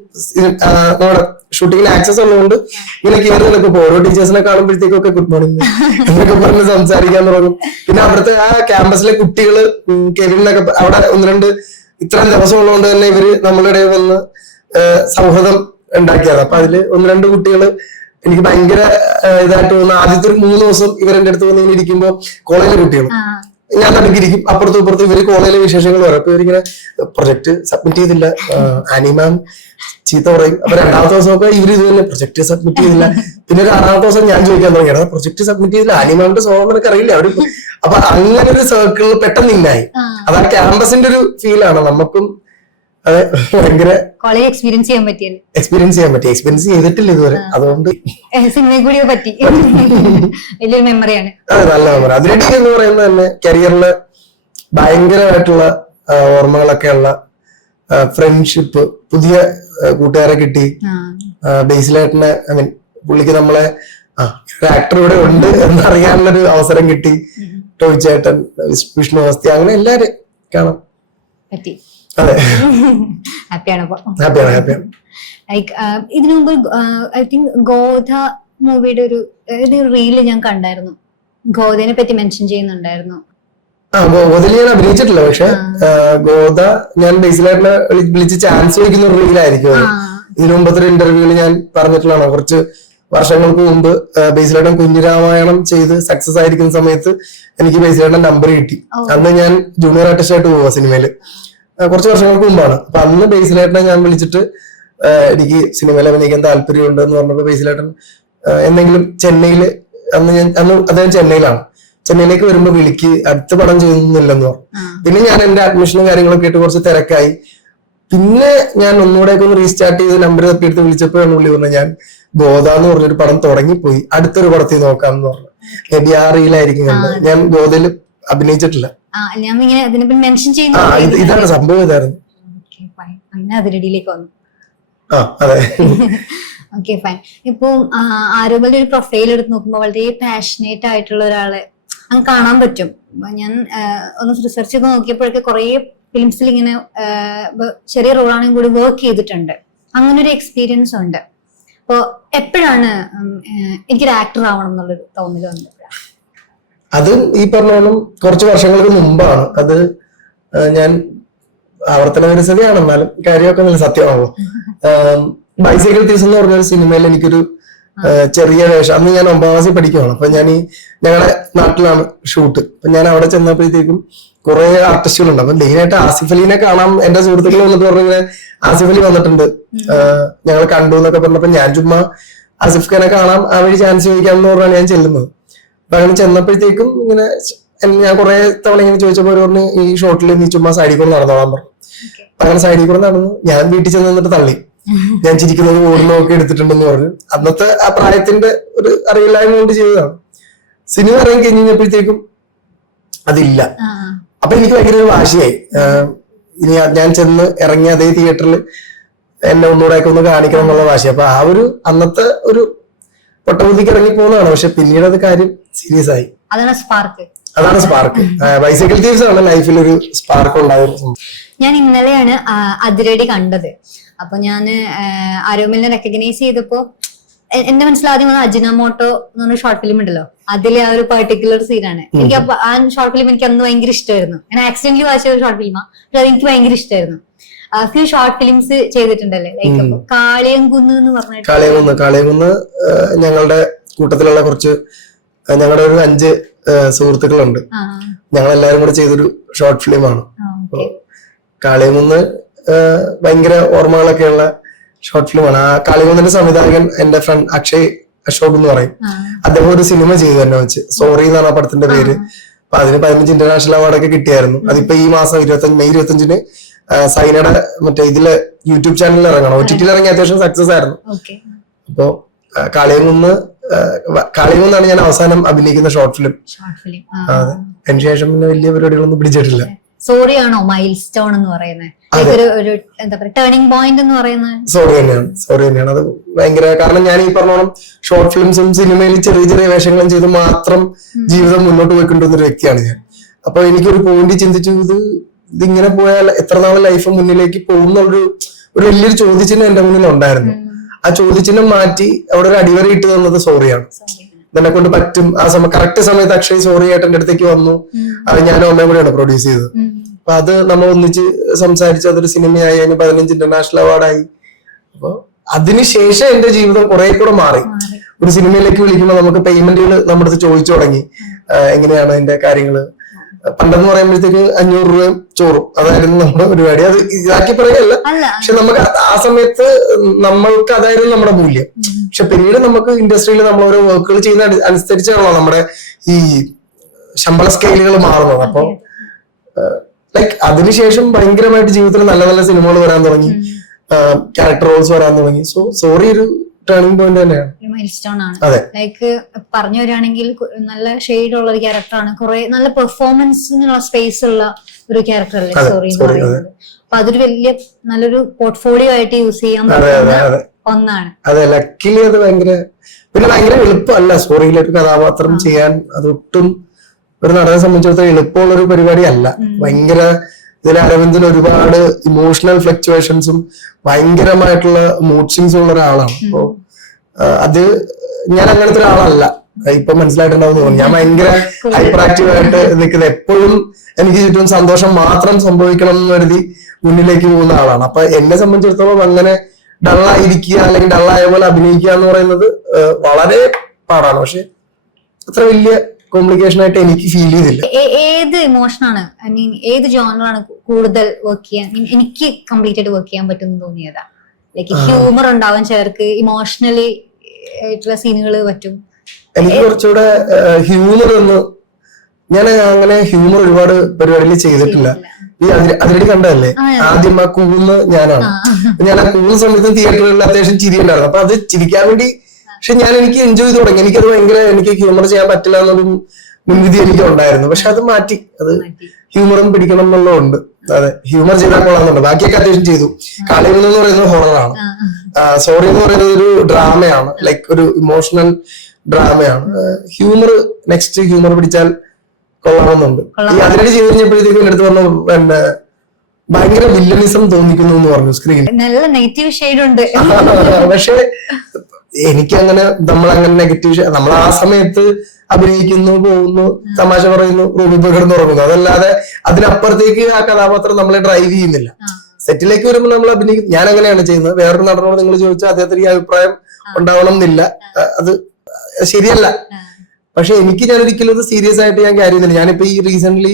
നമ്മുടെ ഷൂട്ടിങ്ങിന് ആക്സസ് ഉള്ളതുകൊണ്ട് ഇങ്ങനെ കയറി നിൽക്കും. ഓരോ ടീച്ചേഴ്സിനെ കാണുമ്പോഴത്തേക്കൊക്കെ ഗുഡ് മോർണിംഗ് എന്നൊക്കെ പറഞ്ഞ് സംസാരിക്കാൻ തുടങ്ങും. പിന്നെ അവിടുത്തെ ആ ക്യാമ്പസിലെ കുട്ടികള് കെവിനൊക്കെ അവിടെ 1-2 ഇത്രയും ദിവസം ഉള്ളതുകൊണ്ട് തന്നെ ഇവര് നമ്മളുടെ ഇടയിൽ വന്ന് സൗഹൃദം ഉണ്ടാക്കിയത്. അപ്പൊ അതില് 1-2 കുട്ടികള് എനിക്ക് ഭയങ്കര ഇതായിട്ട് തോന്നുന്നു. ആദ്യത്തെ ഒരു 3 ദിവസം ഇവരെന്റെ അടുത്ത് വന്ന് ഇങ്ങനെ ഇരിക്കുമ്പോ കോളേജിലെ കുട്ടികൾ, ഞാൻ നടുക്കിരിക്കും, അപ്പുറത്തും ഇപ്പുറത്തും ഇവര് കോളേജിലെ വിശേഷങ്ങൾ പറയും. അപ്പൊ ഇവരിങ്ങനെ പ്രൊജക്ട് സബ്മിറ്റ് ചെയ്തില്ല, ആനി മാം ചീത്ത പറയും. അപ്പൊ 2ാമത്തെ ദിവസമൊക്കെ ഇവര് ഇത് തന്നെ പ്രൊജക്ട് സബ്മിറ്റ് ചെയ്തില്ല. പിന്നെ ഒരു 6ാമത്തെ ദിവസം ഞാൻ ചോദിക്കാൻ തുടങ്ങിയത് പ്രൊജക്ട് സബ്മിറ്റ് ചെയ്തില്ല, ആനി മാമിന്റെ സ്വഭാവം നിനക്ക് അറിയില്ല അവര്. അപ്പൊ അങ്ങനെ ഒരു സർക്കിളിൽ പെട്ടെന്ന് ഇന്നായി. അത് ആ ക്യാമ്പസിന്റെ ഒരു ഫീലാണ് നമുക്കും. അതെ, ഭയങ്കര കോളേജ് എക്സ്പീരിയൻസ് ചെയ്യാൻ പറ്റി. എക്സ്പീരിയൻസ് ചെയ്തിട്ടില്ല ഇതുവരെ, അതുകൊണ്ട് സിനിമയെ കൂടി പറ്റി. വലിയൊരു മെമ്മറിയാണ്. അതെ, നല്ല മെമ്മറി. അതിരടി എന്ന് പറയുന്നത് തന്നെ കരിയറില് ഭയങ്കരമായിട്ടുള്ള ഓർമ്മകളൊക്കെ ഉള്ള ഫ്രണ്ട്ഷിപ്പ്, പുതിയ കൂട്ടുകാരെ കിട്ടി. ബേസിലായിട്ടിനെ ഐ മീൻ പുള്ളിക്ക് നമ്മളെ ഒരു ആക്ടർ ഇവിടെ ഉണ്ട് എന്നറിയാനുള്ളൊരു അവസരം കിട്ടി. ടോയ് ചേട്ടൻ, വിഷ്ണു അവസ്ഥ, അങ്ങനെ എല്ലാരും കാണാൻ പറ്റി. അതെ, ഹാപ്പിയാണ്. ലൈക്ക് ഇതിനു മുമ്പ് ഐ തിങ്ക് ഗോദ മൂവിയുടെ ഒരു റീല് ഞാൻ കണ്ടായിരുന്നു. ഗോദനെ പറ്റി മെൻഷൻ ചെയ്യുന്നുണ്ടായിരുന്നു. ഗോദയിൽ ഞാൻ അഭിനയിച്ചിട്ടില്ല, പക്ഷെ ഗോദ ഞാൻ ബേസിലായിട്ടിനെ വിളിച്ച് ചാൻസ് ചോദിക്കുന്ന ഒരു റീലായിരിക്കും. ഇതിനു മുമ്പത്തെ ഒരു ഇന്റർവ്യൂവിൽ ഞാൻ പറഞ്ഞിട്ടുള്ളതാണ്. കുറച്ച് വർഷങ്ങൾക്ക് മുമ്പ് ബേസിലേട്ടൻ കുഞ്ഞിരാമായണം ചെയ്ത് സക്സസ് ആയിരിക്കുന്ന സമയത്ത് എനിക്ക് ബേസിലേട്ടൻ നമ്പർ കിട്ടി. അന്ന് ഞാൻ ജൂനിയർ ആർട്ടിസ്റ്റ് ആയിട്ട് പോവാ സിനിമയില്. കുറച്ച് വർഷങ്ങൾക്ക് മുമ്പാണ്. അപ്പൊ അന്ന് ബേസിലേട്ടനെ ഞാൻ വിളിച്ചിട്ട് എനിക്ക് സിനിമയിൽ അഭിനയിക്കാൻ താല്പര്യമുണ്ട് എന്ന് പറഞ്ഞപ്പോ ബേസിലേട്ടൻ എന്തെങ്കിലും ചെന്നൈയില്, അന്ന് അദ്ദേഹം ചെന്നൈയിലാണ്, ചെന്നൈയിലേക്ക് വരുമ്പോ വിളിക്ക്, അടുത്ത പടം ചെയ്യുന്നില്ലെന്ന് പറഞ്ഞു. പിന്നെ ഞാൻ എന്റെ അഡ്മിഷനും കാര്യങ്ങളൊക്കെ ആയിട്ട് കുറച്ച് തിരക്കായി. പിന്നെ ഞാൻ ഒന്നുകൂടെയൊക്കെ ഒന്ന് റീസ്റ്റാർട്ട് ചെയ്ത് നമ്പർ തപ്പിയെടുത്ത് വിളിച്ചപ്പോഴാണ് പുള്ളി പറഞ്ഞത്, ഞാൻ ഗോദ എന്ന് പറഞ്ഞൊരു പടം തുടങ്ങിപ്പോയി, അടുത്തൊരു പടത്തിൽ നോക്കാമെന്ന് പറഞ്ഞു. മേ ബി ആ റീലായിരിക്കും കണ്ടത്. ഞാൻ ഗോദയിൽ അഭിനയിച്ചിട്ടില്ല. ഇതാണ് സംഭവം. ഇതായിരുന്നു. അതിരടിയിലേക്ക് വന്നു. അതെ. Okay, fine. ഇപ്പൊ ആരോമലിന്റെ ഒരു പ്രൊഫൈൽ എടുത്ത് നോക്കുമ്പോൾ വളരെ പാഷനേറ്റ് ആയിട്ടുള്ള ഒരാളെ അങ്ങ് കാണാൻ പറ്റും. ഞാൻ ഒന്ന് റിസർച്ച് ചെയ്ത് നോക്കിയപ്പോഴൊക്കെ കുറെ ഫിലിംസിൽ ഇങ്ങനെ ചെറിയ റോളാണെങ്കിൽ കൂടി വർക്ക് ചെയ്തിട്ടുണ്ട്. അങ്ങനെ ഒരു എക്സ്പീരിയൻസ് ഉണ്ട്. അപ്പൊ എപ്പോഴാണ് എനിക്കൊരു ആക്ടർ ആവണം എന്നുള്ളൊരു തോന്നൽ വന്നത്? അത് ഈ പറഞ്ഞോളും കുറച്ച് വർഷങ്ങൾക്ക് മുമ്പാണ്. അത് ഞാൻ ആവർത്തന വിരസതയാണ്, എന്നാലും കാര്യമൊക്കെ നല്ല സത്യമാണല്ലോ. ബൈസൈക്കിൾ തീസ് എന്ന് പറഞ്ഞൊരു സിനിമയിൽ എനിക്കൊരു ചെറിയ വേഷം, അന്ന് ഞാൻ 9ാം ക്ലാസ്സിൽ പഠിക്കുകയാണ്. അപ്പൊ ഞാൻ ഞങ്ങളുടെ നാട്ടിലാണ് ഷൂട്ട്. അപ്പൊ ഞാൻ അവിടെ ചെന്നപ്പോഴത്തേക്കും കുറെ ആർട്ടിസ്റ്റുകളുണ്ട്. അപ്പൊ മെയിനായിട്ട് ആസിഫ് അലിനെ കാണാൻ എന്റെ സുഹൃത്തുക്കൾ വന്നിട്ട് പറഞ്ഞിങ്ങനെ ആസിഫ് അലി വന്നിട്ടുണ്ട്, ഞങ്ങൾ കണ്ടു എന്നൊക്കെ പറഞ്ഞപ്പോ ഞാൻ ചുമ്മാ ആസിഫ് ഖാനെ കാണാം, ആ വഴി ചാൻസ് ചോദിക്കാമെന്ന് പറഞ്ഞാണ് ഞാൻ ചെല്ലുന്നത്. അപ്പൊ അങ്ങനെ ചെന്നപ്പോഴത്തേക്കും ഇങ്ങനെ ഞാൻ കുറെ തവണ ഇങ്ങനെ ചോദിച്ചപ്പോ പറഞ്ഞു, ഈ ഷോട്ടിൽ നീ ചുമ്മാ സൈഡിൽ കൂടെ നടന്നോളാൻ പറഞ്ഞു. അപ്പൊ അങ്ങനെ സൈഡിൽ കൂടെ നടന്നു. ഞാൻ വീട്ടിൽ ചെന്ന് നിന്നിട്ട് തള്ളി, ഞാൻ ചിരിക്കുന്നത് ഓടുന്നതൊക്കെ എടുത്തിട്ടുണ്ടെന്ന് പറഞ്ഞു. അന്നത്തെ ആ പ്രായത്തിന്റെ ഒരു അറിയില്ലായ്മ കൊണ്ട് ചെയ്തതാണ്. സിനിമ ഇറങ്ങി കഴിഞ്ഞപ്പോഴത്തേക്കും അതില്ല. അപ്പൊ എനിക്ക് ഭയങ്കര ഒരു വാശിയായി. ഇനി ഞാൻ ചെന്ന് ഇറങ്ങി അതേ തിയേറ്ററിൽ എന്നെ ഒന്നുകൂടെ ഒക്കെ ഒന്ന് കാണിക്കണം എന്നുള്ള വാശി. അപ്പൊ ആ ഒരു അന്നത്തെ ഒരു പൊട്ടബുദ്ധിക്ക് ഇറങ്ങി പോകുന്നതാണ്. പക്ഷെ പിന്നീട് അത് കാര്യം സീരിയസ് ആയി. അതാണ് സ്പാർക്ക്. ബൈസൈക്കിൾ തീവ്സ് ആണ് ലൈഫിൽ ഒരു സ്പാർക്ക് ഉണ്ടായത്. ഞാൻ ഇന്നലെയാണ് അതിരടി കണ്ടത്. അപ്പൊ ഞാൻ ആരോമലിനെ റെക്കഗ്നൈസ് ചെയ്തപ്പോ എന്റെ മനസ്സിലാദ്യം വന്ന അജിനമോട്ടോ എന്ന് പറഞ്ഞ ഷോർട്ട് ഫിലിം ഉണ്ടല്ലോ, അതിലെ ആ ഒരു പെർട്ടിക്കുലർ സീനാണ്. എനിക്ക് ആ ഷോർട്ട് ഫിലിം എനിക്ക് അന്ന് ഭയങ്കര ഇഷ്ടമായിരുന്നു. ഞാൻ ആക്സിഡന്റലി വായിച്ച ഒരു ഷോർട്ട് ഫിലിമാണ്, പക്ഷെ അത് എനിക്ക് ഭയങ്കര ഇഷ്ടമായിരുന്നു. ഫ്യൂ ഷോർട്ട് ഫിലിംസ് ചെയ്തിട്ടുണ്ടല്ലേ, ലൈക്ക് കാളിയംകുന്ന് എന്ന് പറഞ്ഞിട്ട്. കാളിയംകുന്ന് ഞങ്ങളുടെ കൂട്ടത്തിലുള്ള കുറച്ച് ഞങ്ങളുടെ ഒരു 5 സുഹൃത്തുക്കളുണ്ട്. ഞങ്ങളെല്ലാരും കൂടെ ചെയ്തൊരു ഷോർട്ട് ഫിലിമാണ്. കാളിയംകുന്ന് ഭയങ്കര ഓർമ്മകളൊക്കെ ഉള്ള ഷോർട്ട് ഫിലിമാണ്. ആ കാളിയംകുന്നിന്റെ സംവിധായകൻ എന്റെ ഫ്രണ്ട് അക്ഷയ് അശോക് എന്ന് പറയും. അദ്ദേഹം ഒരു സിനിമ ചെയ്തു എന്നെ വെച്ച്, സോറി എന്നാണ് ആ പടത്തിന്റെ പേര്. അപ്പൊ അതിന് 15 ഇന്റർനാഷണൽ അവാർഡൊക്കെ കിട്ടിയായിരുന്നു. അതിപ്പോ ഈ മാസം മെയ് 25 സൈനയുടെ മറ്റേ ഇതില് യൂട്യൂബ് ചാനലിൽ ഇറങ്ങണം. OTT ഇറങ്ങി അത്യാവശ്യം സക്സസ് ആയിരുന്നു. അപ്പോ കാളിയംകുന്നാണ് ഞാൻ അവസാനം അഭിനയിക്കുന്ന ഷോർട്ട് ഫിലിം. അതെ, അതിനുശേഷം പിന്നെ വലിയ പരിപാടികളൊന്നും പിടിച്ചിട്ടില്ല. സോറി ആണോ മൈൽ സ്റ്റോൺ എന്ന് പറയുന്നത്? എന്താ പറയുക, ടേണിംഗ് പോയിന്റ് എന്ന് പറയുന്നത് സോറി തന്നെയാണ്. അത് ഭയങ്കര, കാരണം ഞാൻ ഈ പറഞ്ഞോളം ഷോർട്ട് ഫിലിംസും സിനിമയിൽ ചെറിയ ചെറിയ വേഷങ്ങളും ചെയ്ത് മാത്രം ജീവിതം മുന്നോട്ട് പോയിക്കൊണ്ടിരുന്ന ഒരു വ്യക്തിയാണ് ഞാൻ. അപ്പൊ എനിക്കൊരു പോയിന്റ് ചിന്തിച്ചു, ഇതിങ്ങനെ പോയാൽ എത്ര നാൾ ലൈഫ് മുന്നിലേക്ക് പോകുന്നുള്ളൊരു വലിയൊരു ചോദ്യചിഹ്നം എന്റെ മുന്നിൽ ഉണ്ടായിരുന്നു. ആ ചോദ്യചിഹ്നം മാറ്റി അവിടെ ഒരു അടിവര ഇട്ട് തന്നത് സോറിയാണ്. എന്നെ കൊണ്ട് പറ്റും. ആ കറക്റ്റ് സമയത്ത് അക്ഷയ് സോറി ആയിട്ട് എന്റെ അടുത്തേക്ക് വന്നു. അത് ഞാനും അമ്മയും കൂടെയാണ് പ്രൊഡ്യൂസ് ചെയ്തത്. അപ്പൊ അത് നമ്മൾ ഒന്നിച്ച് സംസാരിച്ച് അതൊരു സിനിമയായി. അതിന് 15 ഇന്റർനാഷണൽ അവാർഡായി. അപ്പൊ അതിനുശേഷം എന്റെ ജീവിതം കുറെ കൂടെ മാറി. ഒരു സിനിമയിലേക്ക് വിളിക്കുമ്പോൾ നമുക്ക് പേയ്മെന്റുകൾ നമ്മുടെ അടുത്ത് ചോദിച്ചു തുടങ്ങി, എങ്ങനെയാണ് അതിന്റെ കാര്യങ്ങള്. പണ്ടെന്ന് പറയുമ്പോഴത്തേക്ക് 500 രൂപയും ചോറും അതായിരുന്നു നമ്മുടെ പരിപാടി. അത് ഇതാക്കി പറയുകയല്ല, പക്ഷെ നമുക്ക് ആ സമയത്ത് നമ്മൾക്ക് അതായിരുന്നു നമ്മുടെ മൂല്യം. പക്ഷെ പിന്നീട് നമുക്ക് ഇൻഡസ്ട്രിയിൽ നമ്മൾ ഓരോ വർക്കുകൾ ചെയ്യുന്ന അനുസരിച്ചാണല്ലോ നമ്മുടെ ഈ ശമ്പള സ്കെയിലുകൾ മാറുന്നത്. അപ്പൊ ലൈക്ക് അതിനുശേഷം ഭയങ്കരമായിട്ട് ജീവിതത്തിൽ നല്ല നല്ല സിനിമകൾ വരാൻ തുടങ്ങി, ക്യാരക്ടർ റോൾസ് വരാൻ തുടങ്ങി. സോ സോറി ഒരു ടേണിംഗ് പോയിന്റ് തന്നെയാണ്, മൈൽ സ്റ്റോൺ ആണ്. ലൈക്ക് പറഞ്ഞു വരികയാണെങ്കിൽ നല്ല ഷെയ്ഡ് ഉള്ള ഒരു ക്യാരക്ടറാണ്, കുറെ നല്ല പെർഫോമൻസിനുള്ള സ്പേസ് ഉള്ള ഒരു ക്യാരക്ടർ അല്ലേ സോറി എന്ന് പറയുന്നത്. അപ്പൊ അതൊരു വലിയ നല്ലൊരു പോർട്ട്ഫോളിയോ ആയിട്ട് യൂസ് ചെയ്യാൻ പറ്റുന്ന ഒന്നാണ്. അതെ, ലക്കിലി അത് ഭയങ്കര എളുപ്പമല്ല സോറിയിലേക്ക് കഥാപാത്രം ചെയ്യാൻ. അതൊട്ടും ഒരു നടനെ സംബന്ധിച്ചിടത്തോളം എളുപ്പമുള്ള ഒരു പരിപാടി അല്ല. ഭയങ്കര ഇതിൽ അരവിന്ദിന് ഒരുപാട് ഇമോഷണൽ ഫ്ലക്ച്വേഷൻസും ഭയങ്കരമായിട്ടുള്ള മൂഡ് സ്വിങ്സും ഉള്ള ഒരാളാണ്. അപ്പോ അത് ഞാൻ അങ്ങനത്തെ ഒരാളല്ല, ഇപ്പൊ മനസ്സിലായിട്ടുണ്ടാവും തോന്നുന്നു. ഞാൻ ഭയങ്കര ഹൈപ്പർ ആക്റ്റീവ് ആയിട്ട് നിൽക്കുന്നത്, എപ്പോഴും എനിക്ക് ചുറ്റും സന്തോഷം മാത്രം സംഭവിക്കണം എന്ന് കരുതി മുന്നിലേക്ക് പോകുന്ന ആളാണ്. അപ്പൊ എന്നെ സംബന്ധിച്ചിടത്തോളം അങ്ങനെ ഡള്ളായിരിക്കുക അല്ലെങ്കിൽ ഡള്ളായ പോലെ അഭിനയിക്കുക എന്ന് പറയുന്നത് വളരെ പാടാണ്. പക്ഷെ അത്ര വലിയ കോംപ്ലിക്കേഷൻ ആയിട്ട് എനിക്ക് ഫീൽ ചെയ്തില്ല. ഏത് ഇമോഷനാണ്, ഐ മീൻ ഏത് ജോണറാണ് കൂടുതൽ വർക്ക് ചെയ്യാൻ, എനിക്ക് കംപ്ലീറ്റ് ആയിട്ട് വർക്ക് ചെയ്യാൻ പറ്റുമെന്ന് തോന്നിയതാ? ലൈക്ക് ഹ്യൂമർ ഉണ്ടാവാൻ ചിലർക്ക് ഇമോഷണലി ആയിട്ടുള്ള സീനുകൾ പറ്റും. എനിക്ക് കുറച്ചുകൂടെ ഹ്യൂമർ ഞാൻ അങ്ങനെ ഹ്യൂമർ ഒരുപാട് പരിപാടിയിൽ ചെയ്തിട്ടില്ല. ഈ അതിരടി കണ്ടതല്ലേ ആദ്യം ആ കൂന്ന് ഞാനാണ്. ഞാൻ ആ കൂന്ന സമയത്ത് തിയേറ്ററുകളിൽ അത്യാവശ്യം ചിരിയുണ്ടായിരുന്നു. അപ്പൊ അത് ചിരിക്കാൻ വേണ്ടി പക്ഷെ എനിക്ക് എൻജോയ് ചെയ്ത് തുടങ്ങി. എനിക്കത് എനിക്ക് ഹ്യൂമർ ചെയ്യാൻ പറ്റില്ല എന്നൊരു മുൻവിധി എനിക്ക് ഉണ്ടായിരുന്നു. പക്ഷെ അത് മാറ്റി, അത് ഹ്യൂമറും പിടിക്കണം എന്നുള്ളതുണ്ട്. അതെ, ഹ്യൂമർ ചെയ്താൽ കൊള്ളാമെന്നുണ്ട്. ബാക്കിയൊക്കെ അത്യാവശ്യം ചെയ്തു. കാളിയംകുന്ന് എന്ന് പറയുന്നത് ഹൊററാണ്, സോറി എന്ന് പറയുന്നത് ഒരു ഡ്രാമയാണ്, ലൈക്ക് ഒരു ഇമോഷണൽ ഡ്രാമയാണ്. ഹ്യൂമർ നെക്സ്റ്റ് ഹ്യൂമർ പിടിച്ചാൽ കൊള്ളാമെന്നുണ്ട്. ഈ അതിരടി ചെയ്ത് കഴിഞ്ഞപ്പോഴത്തേക്കും എന്റെ അടുത്ത് പറഞ്ഞു, പിന്നെ ഭയങ്കര വില്ലനിസം തോന്നിക്കുന്നു എന്ന് പറഞ്ഞു സ്ക്രീനിൽ. നല്ല നെഗറ്റീവ് ഷെയ്ഡ് ഉണ്ട്. പക്ഷെ എനിക്കങ്ങനെ നമ്മളങ്ങനെ നെഗറ്റീവ് നമ്മൾ ആ സമയത്ത് അഭിനയിക്കുന്നു, പോകുന്നു, തമാശ പറയുന്നു, റൂമിൽ പോയി കിടന്ന് ഉറങ്ങുന്നു. അതല്ലാതെ അതിനപ്പുറത്തേക്ക് ആ കഥാപാത്രം നമ്മളെ ഡ്രൈവ് ചെയ്യുന്നില്ല. സെറ്റിലേക്ക് വരുമ്പോൾ നമ്മൾ അഭിനയിക്കും. ഞാൻ അങ്ങനെയാണ് ചെയ്യുന്നത്. വേറൊരു നടനോട് നിങ്ങൾ ചോദിച്ചാൽ അദ്ദേഹത്തിന് ഈ അഭിപ്രായം ഉണ്ടാവണം എന്നില്ല, അത് ശരിയല്ല. പക്ഷെ എനിക്ക് ഞാൻ ഒരിക്കലും ഇത് സീരിയസ് ആയിട്ട് ഞാൻ ക്യാരി ചെയ്യുന്നില്ല. ഞാനിപ്പോ ഈ റീസെന്റ്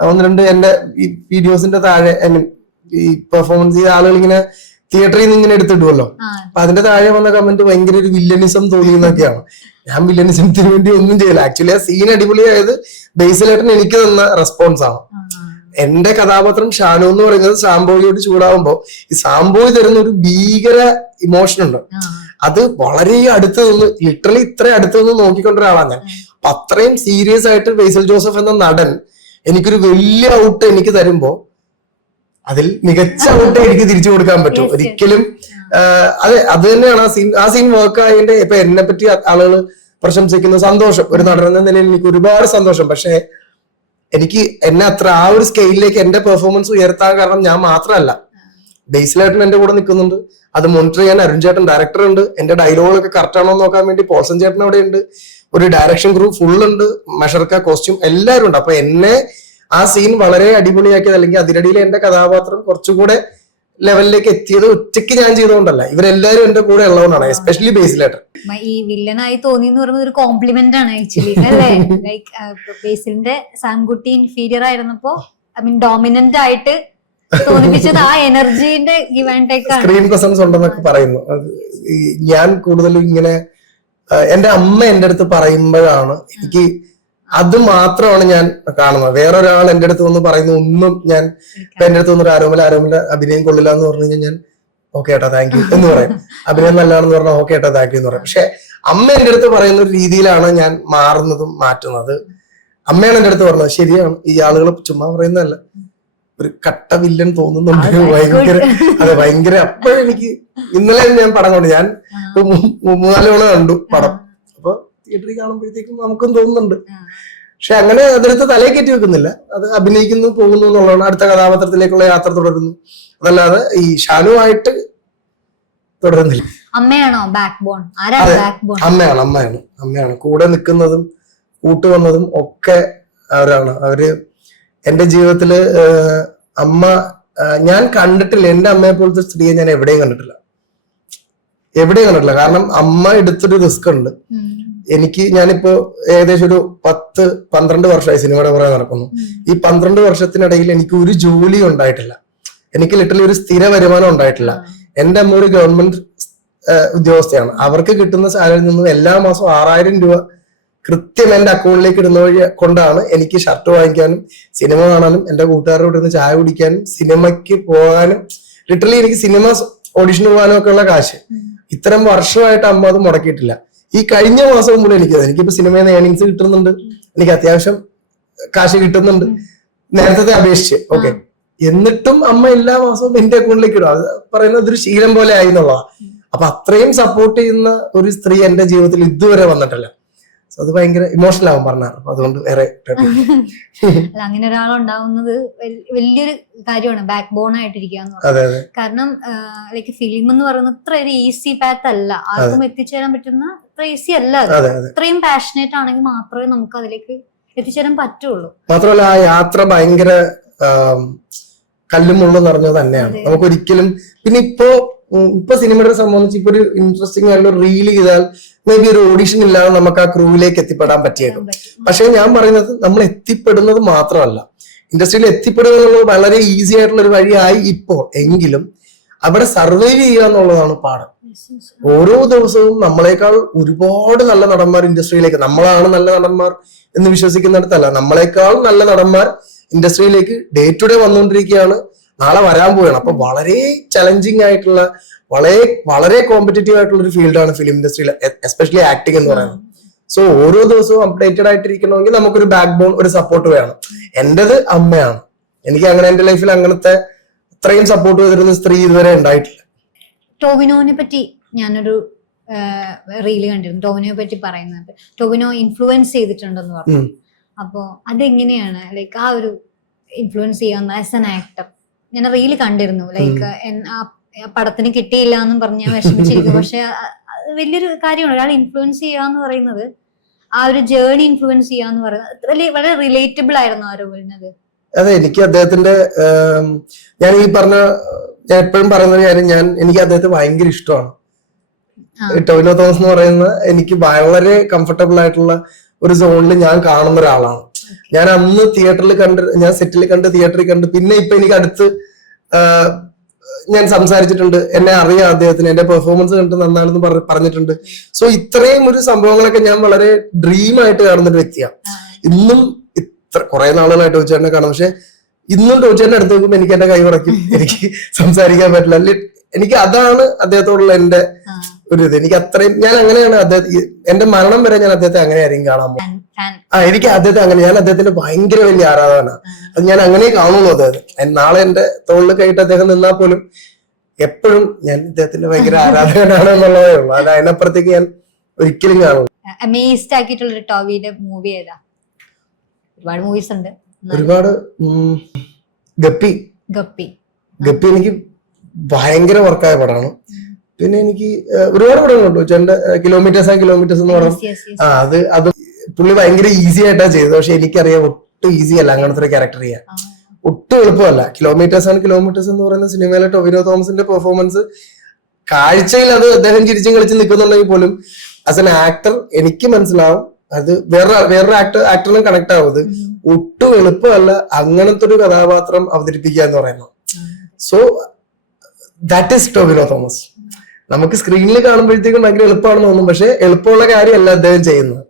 1-2 എന്റെ ഈ വീഡിയോസിന്റെ താഴെ ഐ മീൻ ഈ പെർഫോമൻസ് ചെയ്ത ആളുകൾ ഇങ്ങനെ തിയേറ്ററിൽ നിന്ന് ഇങ്ങനെ എടുത്തിടുമല്ലോ. അപ്പൊ അതിന്റെ താഴെ വന്ന കമന്റ് ഭയങ്കര ഒരു വില്ലനിസം തോന്നിയെന്നൊക്കെയാണ്. ഞാൻ വില്ലനിസത്തിന് വേണ്ടി ഒന്നും ചെയ്യില്ല. ആക്ച്വലി ആ സീൻ അടിപൊളിയായത് ബേസിലേട്ടൻ എനിക്ക് തന്ന റെസ്പോൺസ് ആണ്. എന്റെ കഥാപാത്രം ഷാനു എന്ന് പറയുന്നത് സാംബോയോട് ചൂടാവുമ്പോ ഈ സാംബോയ് തരുന്ന ഒരു ഭീകര ഇമോഷൻ ഉണ്ട്. അത് വളരെ അടുത്ത് നിന്ന് ലിറ്ററലി ഇത്ര അടുത്ത് നിന്ന് നോക്കിക്കൊണ്ടൊരാളാണ് ഞാൻ. അപ്പൊ അത്രയും സീരിയസ് ആയിട്ട് ബേസിൽ ജോസഫ് എന്ന നടൻ എനിക്കൊരു വലിയ ഔട്ട് എനിക്ക് തരുമ്പോ അതിൽ മികച്ച ഔട്ട് എനിക്ക് തിരിച്ചു കൊടുക്കാൻ പറ്റും. ഒരിക്കലും അതെ, അത് തന്നെയാണ് ആ സീൻ വർക്ക് ആയതിന്റെ. ഇപ്പൊ എന്നെ പറ്റി ആളുകൾ പ്രശംസിക്കുന്ന സന്തോഷം, ഒരു നടനെന്ന നിലയിൽ എനിക്ക് ഒരുപാട് സന്തോഷം. പക്ഷെ എനിക്ക് എന്നെ അത്ര ആ ഒരു സ്കെയിലിലേക്ക് എന്റെ പെർഫോമൻസ് ഉയർത്താൻ കാരണം ഞാൻ മാത്രമല്ല, ബേസിലായിട്ടും എന്റെ കൂടെ നിൽക്കുന്നുണ്ട്. അത് മോണിറ്റർ ചെയ്യാൻ അരുൺ ചേട്ടൻ ഡയറക്ടർ ഉണ്ട്. എന്റെ ഡയലോഗുകളൊക്കെ കറക്റ്റ് ആണോ നോക്കാൻ വേണ്ടി പോൾസൺ ചേട്ടൻ അവിടെ ഉണ്ട്. ഒരു ഡയറക്ഷൻ ഗ്രൂപ്പ് ഫുൾ ഉണ്ട്, മെഷർക്ക, കോസ്റ്റ്യൂം എല്ലാവരും ഉണ്ട്. അപ്പൊ എന്നെ ആ സീൻ വളരെ അടിപൊളിയാക്കിയത്, അല്ലെങ്കിൽ അതിനിടയിൽ എന്റെ കഥാപാത്രം കുറച്ചുകൂടെ ലെവലിലേക്ക് എത്തിയത് ഒറ്റയ്ക്ക് ഞാൻ ചെയ്തുകൊണ്ടല്ല, ഇവരെല്ലാരും എന്റെ കൂടെ ഉള്ളതുകൊണ്ടാണ്. എസ്പെഷ്യലി ബേസിലേട്ടൻ. ഈ വില്ലനായി തോന്നി എന്ന് പറയുന്നത് ഒരു കോംപ്ലിമെന്റ് ആണ് ആക്ച്വലി, അല്ലേ? ലൈക്ക് ബേസിലിന്റെ സാംകുട്ടി ഇൻഫീരിയർ ആയിരുന്നപ്പോ ഐ മീൻ ഡോമിനന്റ് ആയിട്ട് തോന്നിപ്പിച്ചത് ആ എനർജിന്റെ ഗിവ് ആൻഡ് ടേക്ക് ആണ്. സ്ക്രീൻ പ്രസൻസ് ഉണ്ടെന്നൊക്കെ പറയുന്നു. ഞാൻ കൂടുതലും ഇങ്ങനെ എന്റെ അമ്മ എന്റെ അടുത്ത് പറയുമ്പോഴാണ് എനിക്ക് അത് മാത്രമാണ് ഞാൻ കാണുന്നത്. വേറൊരാൾ എന്റെ അടുത്ത് വന്ന് പറയുന്ന ഒന്നും ഞാൻ എന്റെ അടുത്ത് വന്നൊരു ആരോമല അഭിനയം കൊള്ളില്ല എന്ന് പറഞ്ഞു കഴിഞ്ഞാൽ ഞാൻ ഓക്കെ ഏട്ടാ താങ്ക് യു എന്ന് പറയും. അഭിനയം നല്ലതാണെന്ന് പറഞ്ഞാൽ ഓക്കെ ഏട്ടാ താങ്ക് യു എന്ന് പറയും. പക്ഷെ അമ്മ എന്റെ അടുത്ത് പറയുന്ന ഒരു രീതിയിലാണ് ഞാൻ മാറുന്നതും മാറ്റുന്നത്. അമ്മയാണ് എന്റെ അടുത്ത് പറഞ്ഞത്, ശരിയാണ്, ഈ ആളുകൾ ചുമ്മാ പറയുന്നതല്ല, ഒരു കട്ട വില്ലൻ തോന്നുന്നുണ്ട്. ഭയങ്കര അപ്പോഴെനിക്ക് ഇന്നലെ ഞാൻ പടം കണ്ടു, ഞാൻ 3-4 തവണ കണ്ടു പടം. അപ്പൊ തിയേറ്ററിൽ കാണുമ്പോഴത്തേക്കും നമുക്കും തോന്നുന്നുണ്ട്. പക്ഷെ അങ്ങനെ അതെടുത്ത് തലയെ കയറ്റി വെക്കുന്നില്ല, അത് അഭിനയിക്കുന്നു പോകുന്നു എന്നുള്ളതാണ്. അടുത്ത കഥാപാത്രത്തിലേക്കുള്ള യാത്ര തുടരുന്നു, അതല്ലാതെ ഈ ഷാനുവായിട്ട് തുടരുന്നില്ല. അമ്മയാണോ ബാക്ക് ബോൺ? ആരാണ് ബാക്ക് ബോൺ? അമ്മയാണ് കൂടെ നിൽക്കുന്നതും കൂട്ടുവന്നതും ഒക്കെ അവരാണ്. അവര് എന്റെ ജീവിതത്തില് അമ്മ ഞാൻ കണ്ടിട്ടില്ല, എന്റെ അമ്മയെ പോലത്തെ സ്ത്രീയെ ഞാൻ എവിടെയും കണ്ടിട്ടില്ല. കാരണം അമ്മ എടുത്തൊരു റിസ്ക് ഉണ്ട്. ഞാനിപ്പോ ഏകദേശം ഒരു 10-12 വർഷമായി സിനിമയുടെ പുറകെ നടക്കുന്നു. ഈ 12 വർഷത്തിനിടയിൽ എനിക്ക് ഒരു ജോലി ഉണ്ടായിട്ടില്ല, എനിക്ക് ലിറ്ററലി ഒരു സ്ഥിര വരുമാനം ഉണ്ടായിട്ടില്ല. എന്റെ അമ്മ ഒരു ഗവൺമെന്റ് ഉദ്യോഗസ്ഥയാണ്. അവർക്ക് കിട്ടുന്ന സാലറിയിൽ നിന്നും എല്ലാ മാസവും 6000 രൂപ കൃത്യം എന്റെ അക്കൗണ്ടിലേക്ക് ഇടുന്ന വഴി കൊണ്ടാണ് എനിക്ക് ഷർട്ട് വാങ്ങിക്കാനും സിനിമ കാണാനും എന്റെ കൂട്ടുകാരോട് ഇരുന്ന് ചായ കുടിക്കാനും സിനിമയ്ക്ക് പോകാനും ലിറ്ററലി എനിക്ക് സിനിമ ഓഡിഷന് പോകാനും ഒക്കെ ഉള്ള കാശ് ഇത്തരം വർഷമായിട്ട് അമ്മ അത് മുടക്കിയിട്ടില്ല. ഈ കഴിഞ്ഞ മാസവും കൂടെ എനിക്കിപ്പോ സിനിമയിൽ നിന്ന് ഏണിങ്സ് കിട്ടുന്നുണ്ട്, എനിക്ക് അത്യാവശ്യം കാശ് കിട്ടുന്നുണ്ട് നേരത്തെ അപേക്ഷിച്ച്. ഓക്കെ, എന്നിട്ടും അമ്മ എല്ലാ മാസവും എന്റെ അക്കൗണ്ടിലേക്ക് ഇടും. അത് പറയുന്നത് ഇതൊരു ശീലം പോലെ ആയി എന്നുള്ളതാ. അപ്പൊ അത്രയും സപ്പോർട്ട് ചെയ്യുന്ന ഒരു സ്ത്രീ എന്റെ ജീവിതത്തിൽ ഇതുവരെ വന്നിട്ടില്ല. അത് ഭയങ്കര ഇമോഷണൽ ആവും പറഞ്ഞാൽ. അപ്പൊ അതുകൊണ്ട് വേറെ അങ്ങനെ ഒരാളുണ്ടാവുന്നത് വലിയൊരു കാര്യമാണ്, ബാക്ക് ബോൺ ആയിട്ടിരിക്കുക എന്ന് പറയുന്നത്. കാരണം ലൈക്ക് ഫിലിം എന്ന് പറയുന്നത് ഇത്ര ഒരു ഈസി പാത്ത് അല്ല, ആർക്കും എത്തിച്ചേരാൻ പറ്റുന്ന ഇത്ര ഈസി അല്ല. ഇത്രയും പാഷനേറ്റ് ആണെങ്കിൽ മാത്രമേ നമുക്ക് അതിലേക്ക് എത്തിച്ചേരാൻ പറ്റുള്ളൂ. മാത്രമല്ല ആ യാത്ര ഭയങ്കര കല്ലും മുള്ളും നിറഞ്ഞത് തന്നെയാണ്. നമുക്കൊരിക്കലും പിന്നെ ഇപ്പൊ സിനിമയെ സംബന്ധിച്ച് ഇപ്പൊ ഒരു ഇൻട്രസ്റ്റിംഗ് ആയിട്ടുള്ള റീൽ ചെയ്താൽ മേ ബി ഒരു ഓഡിഷൻ ഇല്ലാതെ നമുക്ക് ആ ക്രൂവിലേക്ക് എത്തിപ്പെടാൻ പറ്റിയേക്കും. പക്ഷെ ഞാൻ പറയുന്നത് നമ്മൾ എത്തിപ്പെടുന്നത് മാത്രമല്ല, ഇൻഡസ്ട്രിയിൽ എത്തിപ്പെടുക എന്നുള്ളത് വളരെ ഈസി ആയിട്ടുള്ള ഒരു വഴിയായി ഇപ്പോൾ. എങ്കിലും അവിടെ സർവൈവ് ചെയ്യുക എന്നുള്ളതാണ് പാട്. ഓരോ ദിവസവും നമ്മളെക്കാൾ ഒരുപാട് നല്ല നടന്മാർ ഇൻഡസ്ട്രിയിലേക്ക്, നമ്മളാണ് നല്ല നടന്മാർ എന്ന് വിശ്വസിക്കുന്നിടത്തല്ല, നമ്മളെക്കാൾ നല്ല നടന്മാർ ഇൻഡസ്ട്രിയിലേക്ക് ഡേ ടു ഡേ വന്നുകൊണ്ടിരിക്കുകയാണ്, നാളെ വരാൻ പോവുകയാണ്. അപ്പൊ വളരെ ചലഞ്ചിങ് ആയിട്ടുള്ള വളരെ കോമ്പറ്റീറ്റീവ് ആയിട്ടുള്ള ഒരു ഫീൽഡാണ് ഫിലിം ഇൻഡസ്ട്രിയിൽ, എസ്പെഷ്യലി ആക്ടിങ് എന്ന് പറയുന്നത്. സോ ഓരോ ദിവസവും അപ്ഡേറ്റഡ് ആയിട്ടിരിക്കണമെങ്കിൽ നമുക്കൊരു ബാക്ക് ബോൺ, ഒരു സപ്പോർട്ട് വേണം. എന്റേത് അമ്മയാണ്. എനിക്ക് അങ്ങനെ എന്റെ ലൈഫിൽ അങ്ങനത്തെ ഇത്രയും സപ്പോർട്ട് ചെയ്തിരുന്ന സ്ത്രീ ഇതുവരെ ഉണ്ടായിട്ടില്ല. ടോവിനോനെ പറ്റി ഞാനൊരു റീല് കണ്ടിരുന്നു, ടോവിനോയെ പറ്റി പറയുന്നത്. ടോവിനോ ഇൻഫ്ലുവൻസ് ചെയ്തിട്ടുണ്ടെന്ന് പറഞ്ഞു. അപ്പോ അതെങ്ങനെയാണ് ലൈക്ക് ആ ഒരു ഇൻഫ്ലുവൻസ് ചെയ്യാവുന്ന ആസ് എൻ ആക്ടർ? ഞാൻ റീല് കണ്ടിരുന്നു, ലൈക്ക് പടത്തിന് കിട്ടിയില്ല എന്നും പറഞ്ഞ് ഞാൻ വിഷമിച്ചിരിക്കും. പക്ഷെ വലിയൊരു കാര്യമാണ് ഒരാൾ ഇൻഫ്ലുവൻസ് ചെയ്യാന്ന് പറയുന്നത്, ആ ഒരു ജേർണി ഇൻഫ്ലുവൻസ് ചെയ്യാന്ന് പറയുന്നത് വളരെ റിലേറ്റബിൾ ആയിരുന്നു ആ പറയുന്നത്. അതെ, എനിക്ക് അദ്ദേഹത്തിന്റെ ഞാൻ എപ്പോഴും പറയുന്ന കാര്യം, എനിക്ക് അദ്ദേഹത്തെ ഭയങ്കര ഇഷ്ടമാണ്. ടോവിനോ തോമസ് എന്ന് പറയുന്ന എനിക്ക് വളരെ കംഫർട്ടബിൾ ആയിട്ടുള്ള ഒരു സോണിൽ ഞാൻ കാണുന്ന ഒരാളാണ്. ഞാൻ അന്ന് തിയേറ്ററിൽ ഞാൻ സെറ്റിൽ തിയേറ്ററിൽ കണ്ട്, പിന്നെ ഇപ്പൊ എനിക്ക് അടുത്ത് ഞാൻ സംസാരിച്ചിട്ടുണ്ട്, എന്നെ അറിയാം അദ്ദേഹത്തിന്, എന്റെ പെർഫോമൻസ് കണ്ട് നന്നാണെന്ന് പറഞ്ഞിട്ടുണ്ട്. സോ ഇത്രയും ഒരു സംഭവങ്ങളൊക്കെ ഞാൻ വളരെ ഡ്രീമായിട്ട് കാണുന്ന ഒരു വ്യക്തിയാണ്. ഇന്നും കുറെ നാളുകളായിട്ട് ടോവിച്ചേട്ടനെ കാണും, പക്ഷെ ഇന്നും ടോവിച്ചേട്ടനെ അടുത്ത് നോക്കുമ്പോൾ എനിക്ക് എന്റെ കൈ ഉറക്കും, എനിക്ക് സംസാരിക്കാൻ പറ്റില്ല. എനിക്ക് അതാണ് അദ്ദേഹത്തോടുള്ള എന്റെ ഒരു ഇത്. എനിക്ക് അത്രയും ഞാൻ അങ്ങനെയാണ് അദ്ദേഹത്തെ, എന്റെ മരണം വരെ ഞാൻ അദ്ദേഹത്തെ അങ്ങനെ ആയിരിക്കും കാണാൻ പോകും. എനിക്ക് അദ്ദേഹത്തെ അങ്ങനെ, ഞാൻ അദ്ദേഹത്തിന്റെ ഭയങ്കര വലിയ ആരാധകനാണ്. അത് ഞാൻ അങ്ങനെ കാണുള്ളൂ. അദ്ദേഹത്തെ നാളെ എന്റെ തോളിൽ കൈയിട്ട് അദ്ദേഹം നിന്നാൽ പോലും എപ്പോഴും ഞാൻ ഇദ്ദേഹത്തിന്റെ ഭയങ്കര ആരാധകനാണ് എന്നുള്ളതേ ഉള്ളൂ. അത് അതിനപ്പുറത്തേക്ക് ഞാൻ ഒരിക്കലും കാണുള്ളൂ. അമേസ്ഡ് ആക്കിയിട്ടുള്ള ടോവിയുടെ മൂവി ഏതാ? ഒരുപാട് മൂവീസ് ഉണ്ട്. ഒരുപാട്. ഗപ്പി ഗപ്പി എനിക്ക് ഭയങ്കര വർക്കായ പടമാണ്. പിന്നെ എനിക്ക് ഒരുപാട് പടങ്ങളുണ്ട്. എന്റെ കിലോമീറ്റേഴ്സ് ആൻഡ് കിലോമീറ്റേഴ്സ് എന്ന് പറയുന്നത് അത് പുള്ളി ഭയങ്കര ഈസി ആയിട്ടാണ് ചെയ്തത്. പക്ഷെ എനിക്കറിയാം ഒട്ടും ഈസി അല്ല അങ്ങനത്തെ ഒരു ക്യാരക്ടർ ചെയ്യാൻ, ഒട്ടും എളുപ്പമല്ല. കിലോമീറ്റേഴ്സ് ആൻഡ് കിലോമീറ്റേഴ്സ് എന്ന് പറയുന്ന സിനിമയിലെ ടൊവിനോ തോമസിന്റെ പെർഫോമൻസ്, കാഴ്ചയിൽ അത് അദ്ദേഹം ചിരിച്ചും കളിച്ചും നിൽക്കുന്നുണ്ടെങ്കിൽ പോലും ആസ് എൻ ആക്ടർ എനിക്ക് മനസ്സിലാവും അത് വേറൊരു ആക്ടറിനും കണക്ട് ആവുന്നത്. ഒട്ടും എളുപ്പമല്ല അങ്ങനത്തെ ഒരു കഥാപാത്രം അവതരിപ്പിക്കുക എന്ന് പറയുന്നത്. So that is Tovino Thomas. നമുക്ക് സ്ക്രീനിൽ കാണുമ്പോഴത്തേക്കും ഭയങ്കര എളുപ്പമാണെന്ന് തോന്നും, പക്ഷെ എളുപ്പമുള്ള കാര്യമല്ല അദ്ദേഹം ചെയ്യുന്നത്.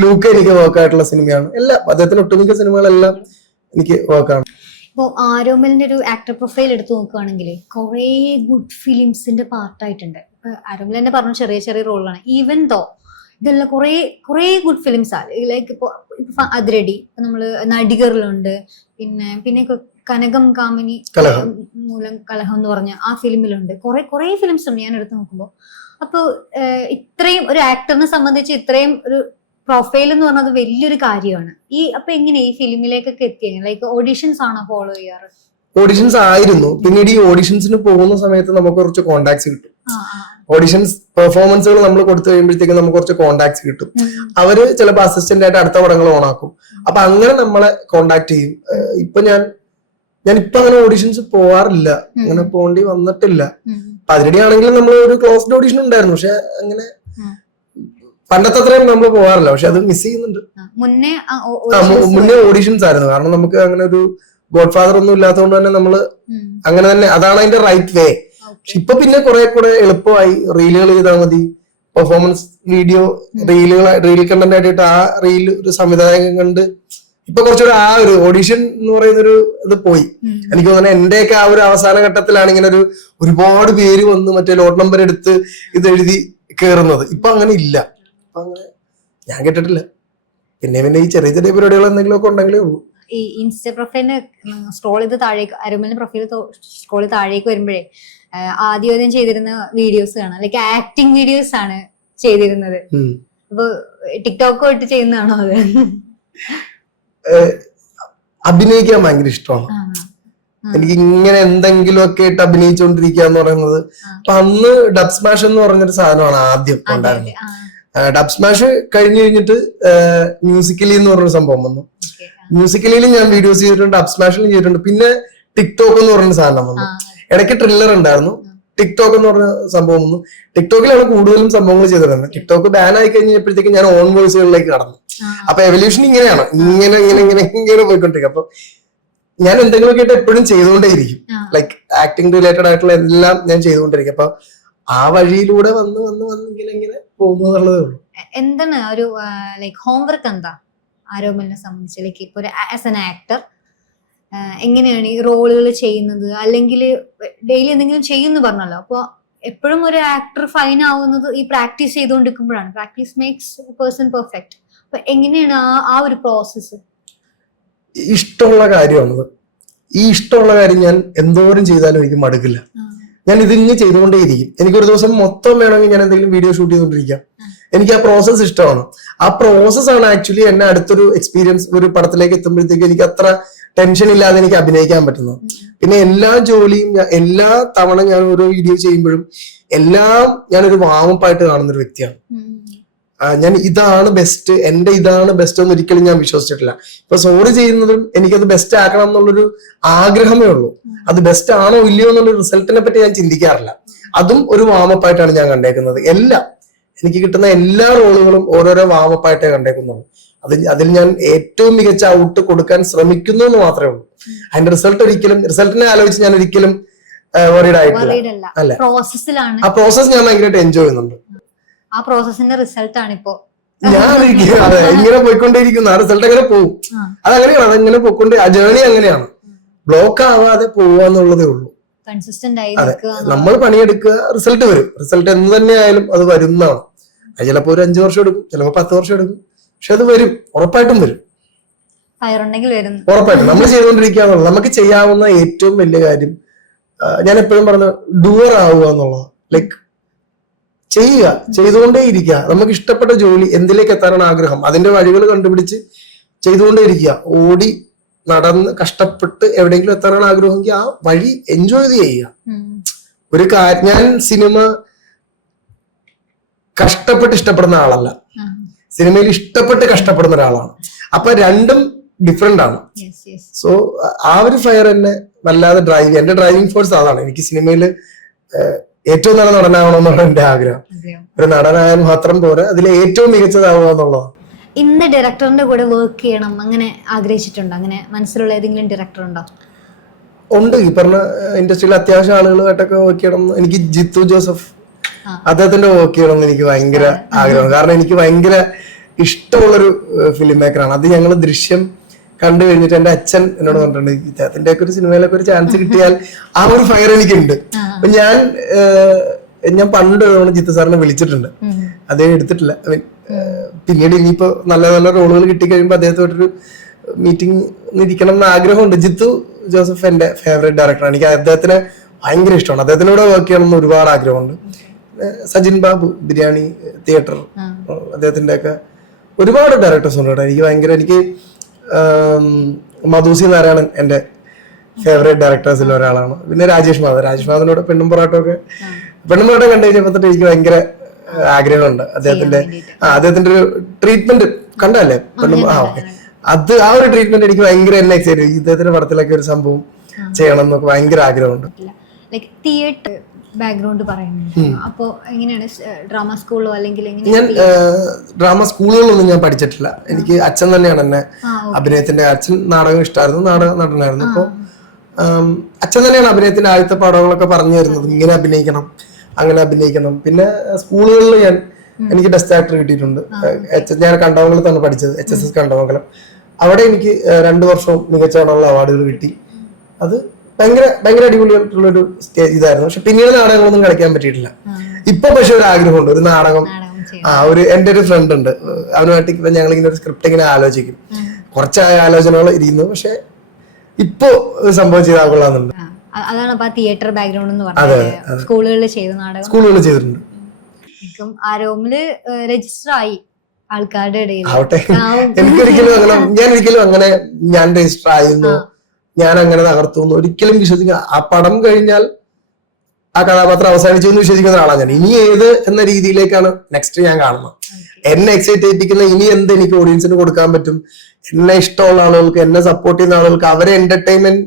ലൂക്ക എനിക്ക് വർക്കായിട്ടുള്ള സിനിമയാണ്. എല്ലാം അദ്ദേഹത്തിന്റെ ഒട്ടുമിക്ക സിനിമകളെല്ലാം എനിക്ക് വർക്കാണ്. ഇപ്പോ ആരോമലിന്റെ ഒരു ആക്ടർ പ്രൊഫൈൽ എടുത്തു നോക്കുകയാണെങ്കിൽ കുറെ ഗുഡ് ഫിലിംസിന്റെ പാർട്ടായിട്ടുണ്ട്. ആരോമൽ തന്നെ പറഞ്ഞു ചെറിയ ചെറിയ റോളാണ്. ഈവൻ ദോ ഇതെല്ലാം കുറെ ഗുഡ് ഫിലിംസ് ആണ്. ലൈക്ക് ഇപ്പൊ അതിരടി നമ്മള് നടികറിലുണ്ട്, പിന്നെ കനകം കാമിനി മൂലം കലഹം എന്ന് പറഞ്ഞ ആ ഫിലിമിലുണ്ട്. കുറെ ഫിലിംസ് ഉണ്ട് ഞാൻ എടുത്തു നോക്കുമ്പോ. അപ്പൊ ഇത്രയും ഒരു ആക്ടറിനെ സംബന്ധിച്ച് ഇത്രയും ഒരു പ്രൊഫൈൽ എന്ന് പറഞ്ഞത് വലിയൊരു കാര്യമാണ്. അപ്പൊ എങ്ങനെ ഈ ഫിലിമിലേക്കൊക്കെ എത്തിയത്? ലൈക്ക് ഓഡിഷൻസ് ആണോ ഫോളോ ചെയ്യാറ്? ഓഡിഷൻസ് ആയിരുന്നു. പിന്നീട് ഈ ഓഡിഷൻസിന് പോകുന്ന സമയത്ത് നമുക്ക് കുറച്ച് കോണ്ടാക്ട്സ് കിട്ടും. ഓഡിഷൻസ് പെർഫോമൻസുകൾ നമ്മൾ കൊടുത്തു കഴിയുമ്പോഴത്തേക്കും നമുക്ക് കുറച്ച് കോണ്ടാക്ട്സ് കിട്ടും. അവര് ചിലപ്പോൾ അസിസ്റ്റന്റ് ആയിട്ട് അടുത്ത പടങ്ങൾ ഓണാക്കും. അപ്പൊ അങ്ങനെ നമ്മളെ കോണ്ടാക്ട് ചെയ്യും. ഇപ്പൊ ഞാനിപ്പൊ അങ്ങനെ ഓഡിഷൻസ് പോവാറില്ല, അങ്ങനെ പോകേണ്ടി വന്നിട്ടില്ല. അതിരടി ആണെങ്കിലും നമ്മൾ ഒരു ക്ലോസ്ഡ് ഓഡിഷൻ ഉണ്ടായിരുന്നു, പക്ഷെ അങ്ങനെ പണ്ടത്തെ അത്രയും നമ്മൾ പോവാറില്ല. പക്ഷെ അത് മിസ് ചെയ്യുന്നുണ്ട്. മുന്നേ ഓഡിഷൻസ് ആയിരുന്നു. കാരണം നമുക്ക് അങ്ങനെ ഒരു ഗോഡ് ഫാദർ ഒന്നും ഇല്ലാത്തതുകൊണ്ട് തന്നെ നമ്മള് അങ്ങനെ തന്നെ, അതാണ് അതിന്റെ റൈറ്റ് വേ. പക്ഷെ ഇപ്പൊ പിന്നെ കുറെ കൂടെ എളുപ്പമായി. റീലുകൾ ചെയ്താൽ മതി, പെർഫോമൻസ് വീഡിയോ റീൽ കണ്ടന്റ് ആയിട്ട് ആ റീൽ ഒരു സംവിധായകൻ കണ്ട് ഇപ്പൊ കുറച്ചുകൂടെ ആ ഒരു ഓഡിഷൻ എന്ന് പറയുന്നൊരു ഇത് പോയി. എനിക്ക് തോന്നുന്നത് എന്റെയൊക്കെ ആ ഒരു അവസാന ഘട്ടത്തിലാണ് ഇങ്ങനെ ഒരുപാട് പേര് വന്ന് മറ്റേ ലോട്ട് നമ്പർ എടുത്ത് ഇത് എഴുതി കയറുന്നത്. ഇപ്പൊ അങ്ങനെ ഇല്ല. അപ്പൊ അങ്ങനെ ഞാൻ കേട്ടിട്ടില്ല. പിന്നെ ഈ ചെറിയ ചെറിയ പരിപാടികൾ എന്തെങ്കിലും ഒക്കെ ഉണ്ടെങ്കിലേ ഉള്ളൂ. ഈ ഇൻസ്റ്റ പ്രൊഫൈലിന് സ്ക്രോൾ ചെയ്ത് താഴേക്ക്, അരുമലിന്റെ പ്രൊഫൈൽ സ്ക്രോൾ ചെയ്ത് താഴേക്ക് വരുമ്പോഴേ ആദ്യം ചെയ്തിരുന്ന വീഡിയോസ് കാണാം. ലൈക്ക് ആക്ടിങ് വീഡിയോസ് ആണ് ചെയ്തിരുന്നത്. അപ്പൊ ടിക്ടോക്ക് ഇട്ട് ചെയ്യുന്നതാണോ അത്? അഭിനയിക്കാൻ ഭയങ്കര ഇഷ്ടമാണ് എനിക്ക്. ഇങ്ങനെ എന്തെങ്കിലും ഒക്കെ ഇട്ട് അഭിനയിച്ചുകൊണ്ടിരിക്കുക എന്ന് പറയുന്നത്. അപ്പൊ അന്ന് ഡബ് സ്മാഷ് എന്ന് പറഞ്ഞൊരു സാധനമാണ് ആദ്യം ഉണ്ടായിരുന്നത്. ഡബ് സ്മാഷ് കഴിഞ്ഞിട്ട് മ്യൂസിക്കലി എന്ന് പറഞ്ഞൊരു സംഭവം വന്നു. മ്യൂസിക്കലിയിൽ ഞാൻ വീഡിയോസ് ചെയ്തിട്ടുണ്ട്, ഡബ് സ്മാഷിലും ചെയ്തിട്ടുണ്ട്. പിന്നെ ടിക്ടോക്ക് എന്ന് പറഞ്ഞ സാധനം വന്നു. ഇടയ്ക്ക് ട്രില്ലർ ഉണ്ടായിരുന്നു. ടിക്ടോക്ക് എന്ന് പറഞ്ഞ സംഭവം വന്നു. ടിക്ടോക്കിലാണ് കൂടുതലും സംഭവങ്ങൾ ചെയ്തിരുന്നത്. ടിക്ടോക്ക് ബാൻ ആയി കഴിഞ്ഞപ്പോഴത്തേക്ക് ഞാൻ ഓൺ വോയിസുകളിലേക്ക് കടന്നു. അപ്പൊ എവല്യൂഷൻ ഇങ്ങനെയാണ്, ഇങ്ങനെ ഇങ്ങനെ ഇങ്ങനെ ഇങ്ങനെ പോയിക്കൊണ്ടിരിക്കും. അപ്പൊ ഞാൻ എന്തെങ്കിലുമൊക്കെ ആയിട്ട് എപ്പോഴും ചെയ്തുകൊണ്ടേയിരിക്കും. ലൈക്ക് ആക്ടിങ് റിലേറ്റഡ് ആയിട്ടുള്ള എല്ലാം ഞാൻ ചെയ്തുകൊണ്ടിരിക്കും. അപ്പൊ ആ വഴിയിലൂടെ വന്ന് വന്ന് വന്ന് ഇങ്ങനെ പോകുന്നു എന്നുള്ളതേ ഉള്ളൂ. എന്താണ് ഒരു ലൈക്ക് ഹോംവർക്ക് എന്താ ആരോമലിനെ സംബന്ധിച്ച്? ലൈക്ക് ഇപ്പൊ ആസ് എൻ ആക്ടർ എങ്ങനെയാണ് ഈ റോളുകൾ ചെയ്യുന്നത്? അല്ലെങ്കിൽ ഡെയിലി എന്തെങ്കിലും ചെയ്യുന്നു പറഞ്ഞല്ലോ. അപ്പൊ എപ്പോഴും ഒരു ആക്ടർ ഫൈൻ ആവുന്നത് ഈ പ്രാക്ടീസ് ചെയ്തുകൊണ്ടിരിക്കുമ്പോഴാണ്. Practice makes person perfect. അപ്പൊ എങ്ങനെയാണ് ആ ഒരു പ്രോസസ്സ്? ഇഷ്ടമുള്ള കാര്യമാണത്. ഈ ഇഷ്ടമുള്ള കാര്യം ഞാൻ എന്തോരം ചെയ്താലും എനിക്ക് മടുക്കില്ല. ഞാൻ ഇതിങ്ങനെ ചെയ്തുകൊണ്ടേയിരിക്കും. എനിക്കൊരു ദിവസം മൊത്തം വേണമെങ്കിൽ ഞാൻ എന്തെങ്കിലും വീഡിയോ ഷൂട്ട് ചെയ്തുകൊണ്ടിരിക്കാം. എനിക്ക് ആ പ്രോസസ്സ് ഇഷ്ടമാണ്. ആ പ്രോസസ്സാണ് ആക്ച്വലി എന്നെ അടുത്തൊരു എക്സ്പീരിയൻസ് ഒരു പടത്തിലേക്ക് എത്തുമ്പോഴത്തേക്ക് എനിക്ക് അത്ര ടെൻഷൻ ഇല്ലാതെ എനിക്ക് അഭിനയിക്കാൻ പറ്റുന്നത്. പിന്നെ എല്ലാ ജോലിയും എല്ലാ തവണ ഞാൻ ഓരോ വീഡിയോ ചെയ്യുമ്പോഴും എല്ലാം ഞാനൊരു വാമപ്പായിട്ട് കാണുന്ന ഒരു വ്യക്തിയാണ്. ഞാൻ ഇതാണ് ബെസ്റ്റ്, ഇതാണ് ബെസ്റ്റ് എന്ന് ഒരിക്കലും ഞാൻ വിശ്വസിച്ചിട്ടില്ല. ഇപ്പൊ സോറി ചെയ്യുന്നതും എനിക്കത് ബെസ്റ്റ് ആക്കണം എന്നുള്ളൊരു ആഗ്രഹമേ ഉള്ളൂ. അത് ബെസ്റ്റ് ആണോ ഇല്ലയോ എന്നുള്ള റിസൾട്ടിനെ പറ്റി ഞാൻ ചിന്തിക്കാറില്ല. അതും ഒരു വാമപ്പായിട്ടാണ് ഞാൻ കണ്ടേക്കുന്നത്. എനിക്ക് കിട്ടുന്ന എല്ലാ റോളുകളും ഓരോരോ വാമപ്പായിട്ടേ കണ്ടേക്കുന്നുള്ളൂ. അതിൽ ഞാൻ ഏറ്റവും മികച്ച ഔട്ട് കൊടുക്കാൻ ശ്രമിക്കുന്നു എന്ന് മാത്രമേ ഉള്ളൂ. അതിന്റെ റിസൾട്ടിനെ ആലോചിച്ച് ഞാൻ ഒരിക്കലും വറീഡ് ആയിട്ടില്ല. അല്ല, ആ പ്രോസസ് ഞാൻ ഭയങ്കരമായിട്ട് എൻജോയ് ചെയ്യുന്നുണ്ട്. ആ പ്രോസസ്സിന്റെ റിസൾട്ട് ആണ് ഇപ്പോ ഞാൻ ഇങ്ങനെ പോയിക്കൊണ്ടേയിരിക്കുന്നു. ആ റിസൾട്ട് അങ്ങനെ പോകും. അതങ്ങനെയാണ്, അതങ്ങനെ പോയിക്കൊണ്ട് ആ ജേർണി അങ്ങനെയാണ്. ബ്ലോക്ക് ആവാതെ പോവാന്നുള്ളതേ ഉള്ളൂ. കൺസിസ്റ്റന്റ് ആയി അതെ, നിൽക്കുക നമ്മൾ പണിയെടുക്കുക, റിസൾട്ട് വരും. റിസൾട്ട് എന്ത് തന്നെ ആയാലും അത് വരുന്നതാണ്. അത് ചിലപ്പോ ഒരു 5 വർഷം എടുക്കും, ചിലപ്പോ 10 വർഷം എടുക്കും, പക്ഷെ അത് വരും, ഉറപ്പായിട്ടും വരും. ഫയർ ഉണ്ടെങ്കിൽ വരുന്നു. ഉറപ്പായിട്ടും നമ്മൾ ചെയ്തുകൊണ്ടിരിക്കുക എന്നുള്ളത് നമുക്ക് ചെയ്യാവുന്ന ഏറ്റവും വലിയ കാര്യം. ഞാൻ എപ്പോഴും പറഞ്ഞ ഡൂവർ ആവുക എന്നുള്ളത്. ലൈക്ക് ചെയ്യുക, ചെയ്തുകൊണ്ടേ ഇരിക്കുക. നമുക്ക് ഇഷ്ടപ്പെട്ട ജോലി, എന്തിലേക്ക് എത്താനാണ് ആഗ്രഹം, അതിന്റെ വഴികൾ കണ്ടുപിടിച്ച് ചെയ്തുകൊണ്ടേ ഇരിക്കുക. ഓടി നടന്ന് കഷ്ടപ്പെട്ട് എവിടെയെങ്കിലും എത്താനാണ് ആഗ്രഹമെങ്കിൽ ആ വഴി എൻജോയ് ചെയ്യുക. ഒരു ഞാൻ സിനിമ കഷ്ടപ്പെട്ട് ഇഷ്ടപ്പെടുന്ന ആളല്ല, സിനിമയിൽ ഇഷ്ടപ്പെട്ട് കഷ്ടപ്പെടുന്ന ഒരാളാണ്. അപ്പൊ രണ്ടും ഡിഫറെന്റ് ആണ്. സോ ആ ഒരു ഫയർ എന്നെ വല്ലാതെ എന്റെ ഡ്രൈവിംഗ് ഫോഴ്സ് അതാണ്. എനിക്ക് സിനിമയിൽ ഏറ്റവും നല്ല നടനാവണമെന്നുള്ള എന്റെ ആഗ്രഹം. ഒരു നടനായാൽ മാത്രം പോരാ, അതിൽ ഏറ്റവും മികച്ചതാവുക എന്നുള്ളതാണ്. ഇന്ന് ഡയറക്ടറിന്റെ കൂടെ വർക്ക് ചെയ്യണം അങ്ങനെ ആഗ്രഹിച്ചിട്ടുണ്ടോ? അങ്ങനെ മനസ്സിലുള്ള ഏതെങ്കിലും ഡയറക്ടർ ഉണ്ടോ? ഉണ്ട്. ഈ പറഞ്ഞ ഇൻഡസ്ട്രിയിൽ അത്യാവശ്യം ആളുകളുമായിട്ടൊക്കെ വർക്ക് ചെയ്യണം. എനിക്ക് ജിത്തു ജോസഫ്, അദ്ദേഹത്തിന്റെ വർക്ക് ചെയ്യണം എന്ന് എനിക്ക് ഭയങ്കര ആഗ്രഹമാണ്. കാരണം എനിക്ക് ഭയങ്കര ഇഷ്ടമുള്ളൊരു ഫിലിം മേക്കറാണ്. അത് ഞങ്ങൾ ദൃശ്യം കണ്ടു കഴിഞ്ഞിട്ട് എന്റെ അച്ഛൻ എന്നോട് പറഞ്ഞിട്ടുണ്ട്, ഇദ്ദേഹത്തിന്റെ ഒക്കെ ഒരു സിനിമയിലൊക്കെ ഒരു ചാൻസ് കിട്ടിയാൽ ആ ഒരു ഫയർ എനിക്കുണ്ട്. അപ്പൊ ഞാൻ പണ്ട് ജിത്തു സാറിനെ വിളിച്ചിട്ടുണ്ട്, അദ്ദേഹം എടുത്തിട്ടില്ല. പിന്നീട് ഇനിയിപ്പോ നല്ല നല്ല റോളുകൾ കിട്ടിക്കഴിയുമ്പോ അദ്ദേഹത്തോട്ടൊരു മീറ്റിംഗ് ഇരിക്കണം എന്ന് ആഗ്രഹമുണ്ട്. ജിത്തു ജോസഫ് എന്റെ ഫേവറേറ്റ് ഡയറക്ടറാണ്. എനിക്ക് അദ്ദേഹത്തിനെ ഭയങ്കര ഇഷ്ടമാണ്. അദ്ദേഹത്തിനോട് വർക്ക് ചെയ്യണം എന്ന് ഒരുപാട് ആഗ്രഹമുണ്ട്. സജിൻ ബാബു, ബിരിയാണി തിയേറ്റർ, അദ്ദേഹത്തിന്റെ ഒക്കെ ഒരുപാട് ഡയറക്ടേഴ്സ് ഉണ്ട് കേട്ടോ. എനിക്ക് മധുസി നാരായണൻ എന്റെ ഫേവറേറ്റ് ഡയറക്ടേഴ്സിൽ ഒരാളാണ്. പിന്നെ രാജേഷ് മാധവനോട് പെണ്ണും പൊറാട്ടൊക്കെ കണ്ടു കഴിഞ്ഞപ്പോ തൊട്ട് എനിക്ക് ഭയങ്കര ആഗ്രഹമുണ്ട്. അദ്ദേഹത്തിന്റെ ഒരു ട്രീറ്റ്മെന്റ് കണ്ടല്ലേ പെണ്ണും, ഓക്കെ, അത് ആ ഒരു ട്രീറ്റ്മെന്റ് എനിക്ക് ഭയങ്കര എന്നെ എക്സൈറ്റ് ചെയ്യും. ഇദ്ദേഹത്തിന്റെ പടത്തിലൊക്കെ ഒരു സംഭവം ചെയ്യണം എന്നൊക്കെ ഭയങ്കര ആഗ്രഹമുണ്ട്. തിയേറ്റർ ബാക്ക്ഗ്രൗണ്ട് പറയുന്നത്, അപ്പോ എങ്ങനെയാണ് ഡ്രാമ സ്കൂളോ അല്ലെങ്കിൽ ഞാൻ ഡ്രാമ സ്കൂളുകളൊന്നും ഞാൻ പഠിച്ചിട്ടില്ല. എനിക്ക് അച്ഛൻ തന്നെയാണ് എന്നെ അഭിനയത്തിന്റെ, അച്ഛൻ നാടകം ഇഷ്ടമായിരുന്നു, നാടക നടനായിരുന്നു. അപ്പൊ അച്ഛൻ തന്നെയാണ് അഭിനയത്തിന്റെ ആദ്യത്തെ പാഠങ്ങളൊക്കെ പറഞ്ഞു തരുന്നത്, ഇങ്ങനെ അഭിനയിക്കണം, അങ്ങനെ അഭിനയിക്കണം. പിന്നെ സ്കൂളുകളിൽ എനിക്ക് ബെസ്റ്റ് ആക്ടർ കിട്ടിയിട്ടുണ്ട്. ഞാൻ കണ്ടമംഗലത്താണ് പഠിച്ചത്, HSS കണ്ടമംഗലം. അവിടെ എനിക്ക് 2 വർഷവും മികച്ച നടനുള്ള അവാർഡുകൾ കിട്ടി. അത് ഭയങ്കര അടിപൊളിയായിട്ടുള്ളൊരു ഇതായിരുന്നു. പക്ഷെ പിന്നീട് നാടകങ്ങളൊന്നും കളിക്കാൻ പറ്റിയിട്ടില്ല. ഇപ്പൊ പക്ഷെ ഒരു ആഗ്രഹമുണ്ട്, ഒരു നാടകം. എന്റെ ഒരു ഫ്രണ്ട് ഉണ്ട്, അവനുമായിട്ട് ഇപ്പൊ ഞങ്ങൾ ഇങ്ങനെ ഒരു സ്ക്രിപ്റ്റ് ഇങ്ങനെ ആലോചിക്കും. കുറച്ചായ ആലോചനകൾ ഇരിക്കുന്നു, പക്ഷെ ഇപ്പൊ സംഭവം ചെയ്താൽ കൊള്ളാന്നുണ്ട്. അതാണ് തിയേറ്റർ ബാക്ക്ഗ്രൗണ്ട് എന്ന് പറഞ്ഞത്. സ്കൂളുകളിൽ ചെയ്തിട്ടുണ്ട്. ആരോമില് രജിസ്റ്റർ ആയി ആൾക്കാരുടെ ഇടയിൽ. ഒരിക്കലും അങ്ങനെ ഞാൻ രജിസ്റ്റർ ആയിരുന്നു, ഞാൻ അങ്ങനെ തകർത്തു ഒരിക്കലും വിശ്വസിക്കുക. ആ പടം കഴിഞ്ഞാൽ ആ കഥാപാത്രം അവസാനിച്ചു എന്ന് വിശ്വസിക്കുന്ന ഒരാളാണ് ഞാൻ. ഇനി ഏത് എന്ന രീതിയിലേക്കാണ് നെക്സ്റ്റ് ഞാൻ കാണുന്നത്. എന്നെ എക്സൈറ്റ് ചെയ്യിപ്പിക്കുന്ന ഇനി എന്ത് എനിക്ക് ഓഡിയൻസിന് കൊടുക്കാൻ പറ്റും, എന്നെ ഇഷ്ടമുള്ള ആളുകൾക്ക്, എന്നെ സപ്പോർട്ട് ചെയ്യുന്ന ആളുകൾക്ക്, അവരെ എന്റർടൈൻമെന്റ്.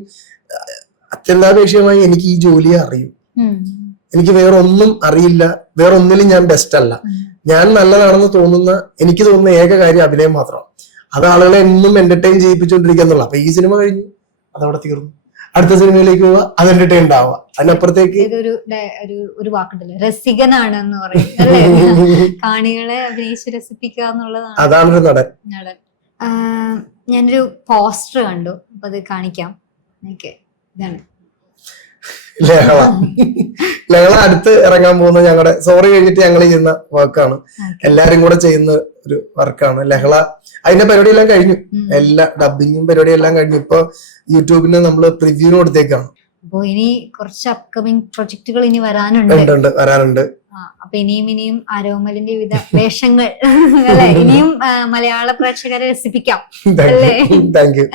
അത്യന്താപേക്ഷിതമായി എനിക്ക് ഈ ജോലിയെ അറിയും. എനിക്ക് വേറെ ഒന്നും അറിയില്ല, വേറെ ഒന്നിലും ഞാൻ ബെസ്റ്റ് അല്ല. ഞാൻ നല്ലതാണെന്ന് എനിക്ക് തോന്നുന്ന ഏക കാര്യം അഭിനയം മാത്രമാണ്. അത് ആളുകളെ എന്നും എന്റർടൈൻ ചെയ്യിപ്പിച്ചുകൊണ്ടിരിക്കുക എന്നുള്ള. അപ്പൊ ഈ സിനിമ കഴിഞ്ഞു, അതവിടെ തീർന്നു. അടുത്ത സിനിമയിലേക്ക് പോവുക, അത് എന്റർടൈൻഡ് ആവുക. അതിനപ്പുറത്തേക്ക് ഒരു വാക്കുണ്ടല്ലോ, രസികനാണ് എന്ന് പറയും. കാണികളെ അഭിനയിച്ച് രസിപ്പിക്കുക എന്നുള്ളതാണ്. അതാണൊരു നടൻ. ഞാനൊരു പോസ്റ്റർ കണ്ടു, അപ്പൊ അത് കാണിക്കാം. ഇതാണ് ലഹള അടുത്ത് ഇറങ്ങാൻ പോകുന്ന ഞങ്ങളുടെ സോറി കഴിഞ്ഞിട്ട് ഞങ്ങൾ ചെയ്യുന്ന വർക്കാണ്. എല്ലാരും കൂടെ ചെയ്യുന്ന ഒരു വർക്കാണ് ലഹള. അതിന്റെ പരിപാടിയെല്ലാം കഴിഞ്ഞു, എല്ലാ ഡബിങ്ങും പരിപാടിയെല്ലാം കഴിഞ്ഞു. ഇപ്പൊ യൂട്യൂബിന് നമ്മള് പ്രിവ്യൂവിന് കൊടുത്തേക്കാണ്. അപ്പൊ ഇനി കുറച്ച് അപ്കമിങ് പ്രൊജക്ടുകൾ ഇനി വരാനുണ്ട്. അപ്പൊ ഇനിയും ആരോമലിന്റെ വിവിധ വേഷങ്ങൾ അല്ലെ, ഇനിയും മലയാള പ്രേക്ഷകരെ രസിപ്പിക്കാം. Thank you.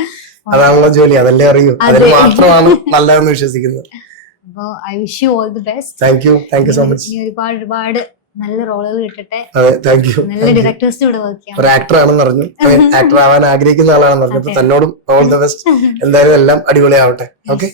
അതാണല്ലോ ജോലി, അതല്ലേ അറിയൂ, അതിന് മാത്രമാണ് നല്ലതെന്ന് വിശ്വസിക്കുന്നത്. അപ്പൊ I wish you all the best. Thank you so much. ഇനി ഒരുപാട് നല്ല റോളുകൾ കിട്ടട്ടെ. Thank you. നല്ല ഡയറക്ടേഴ്സിന്റെ കൂടെ വർക്ക് ചെയ്യാം. ഒരു ആക്ടർ ആണെന്ന് പറഞ്ഞു, ആക്ടർ ആവാൻ ആഗ്രഹിക്കുന്ന ആളാണെന്ന് പറഞ്ഞു. അപ്പൊ തന്നോടും ഓൾ ദി ബെസ്റ്റ്. എന്തായാലും എല്ലാം അടിപൊളിയാവട്ടെ. ഓക്കെ.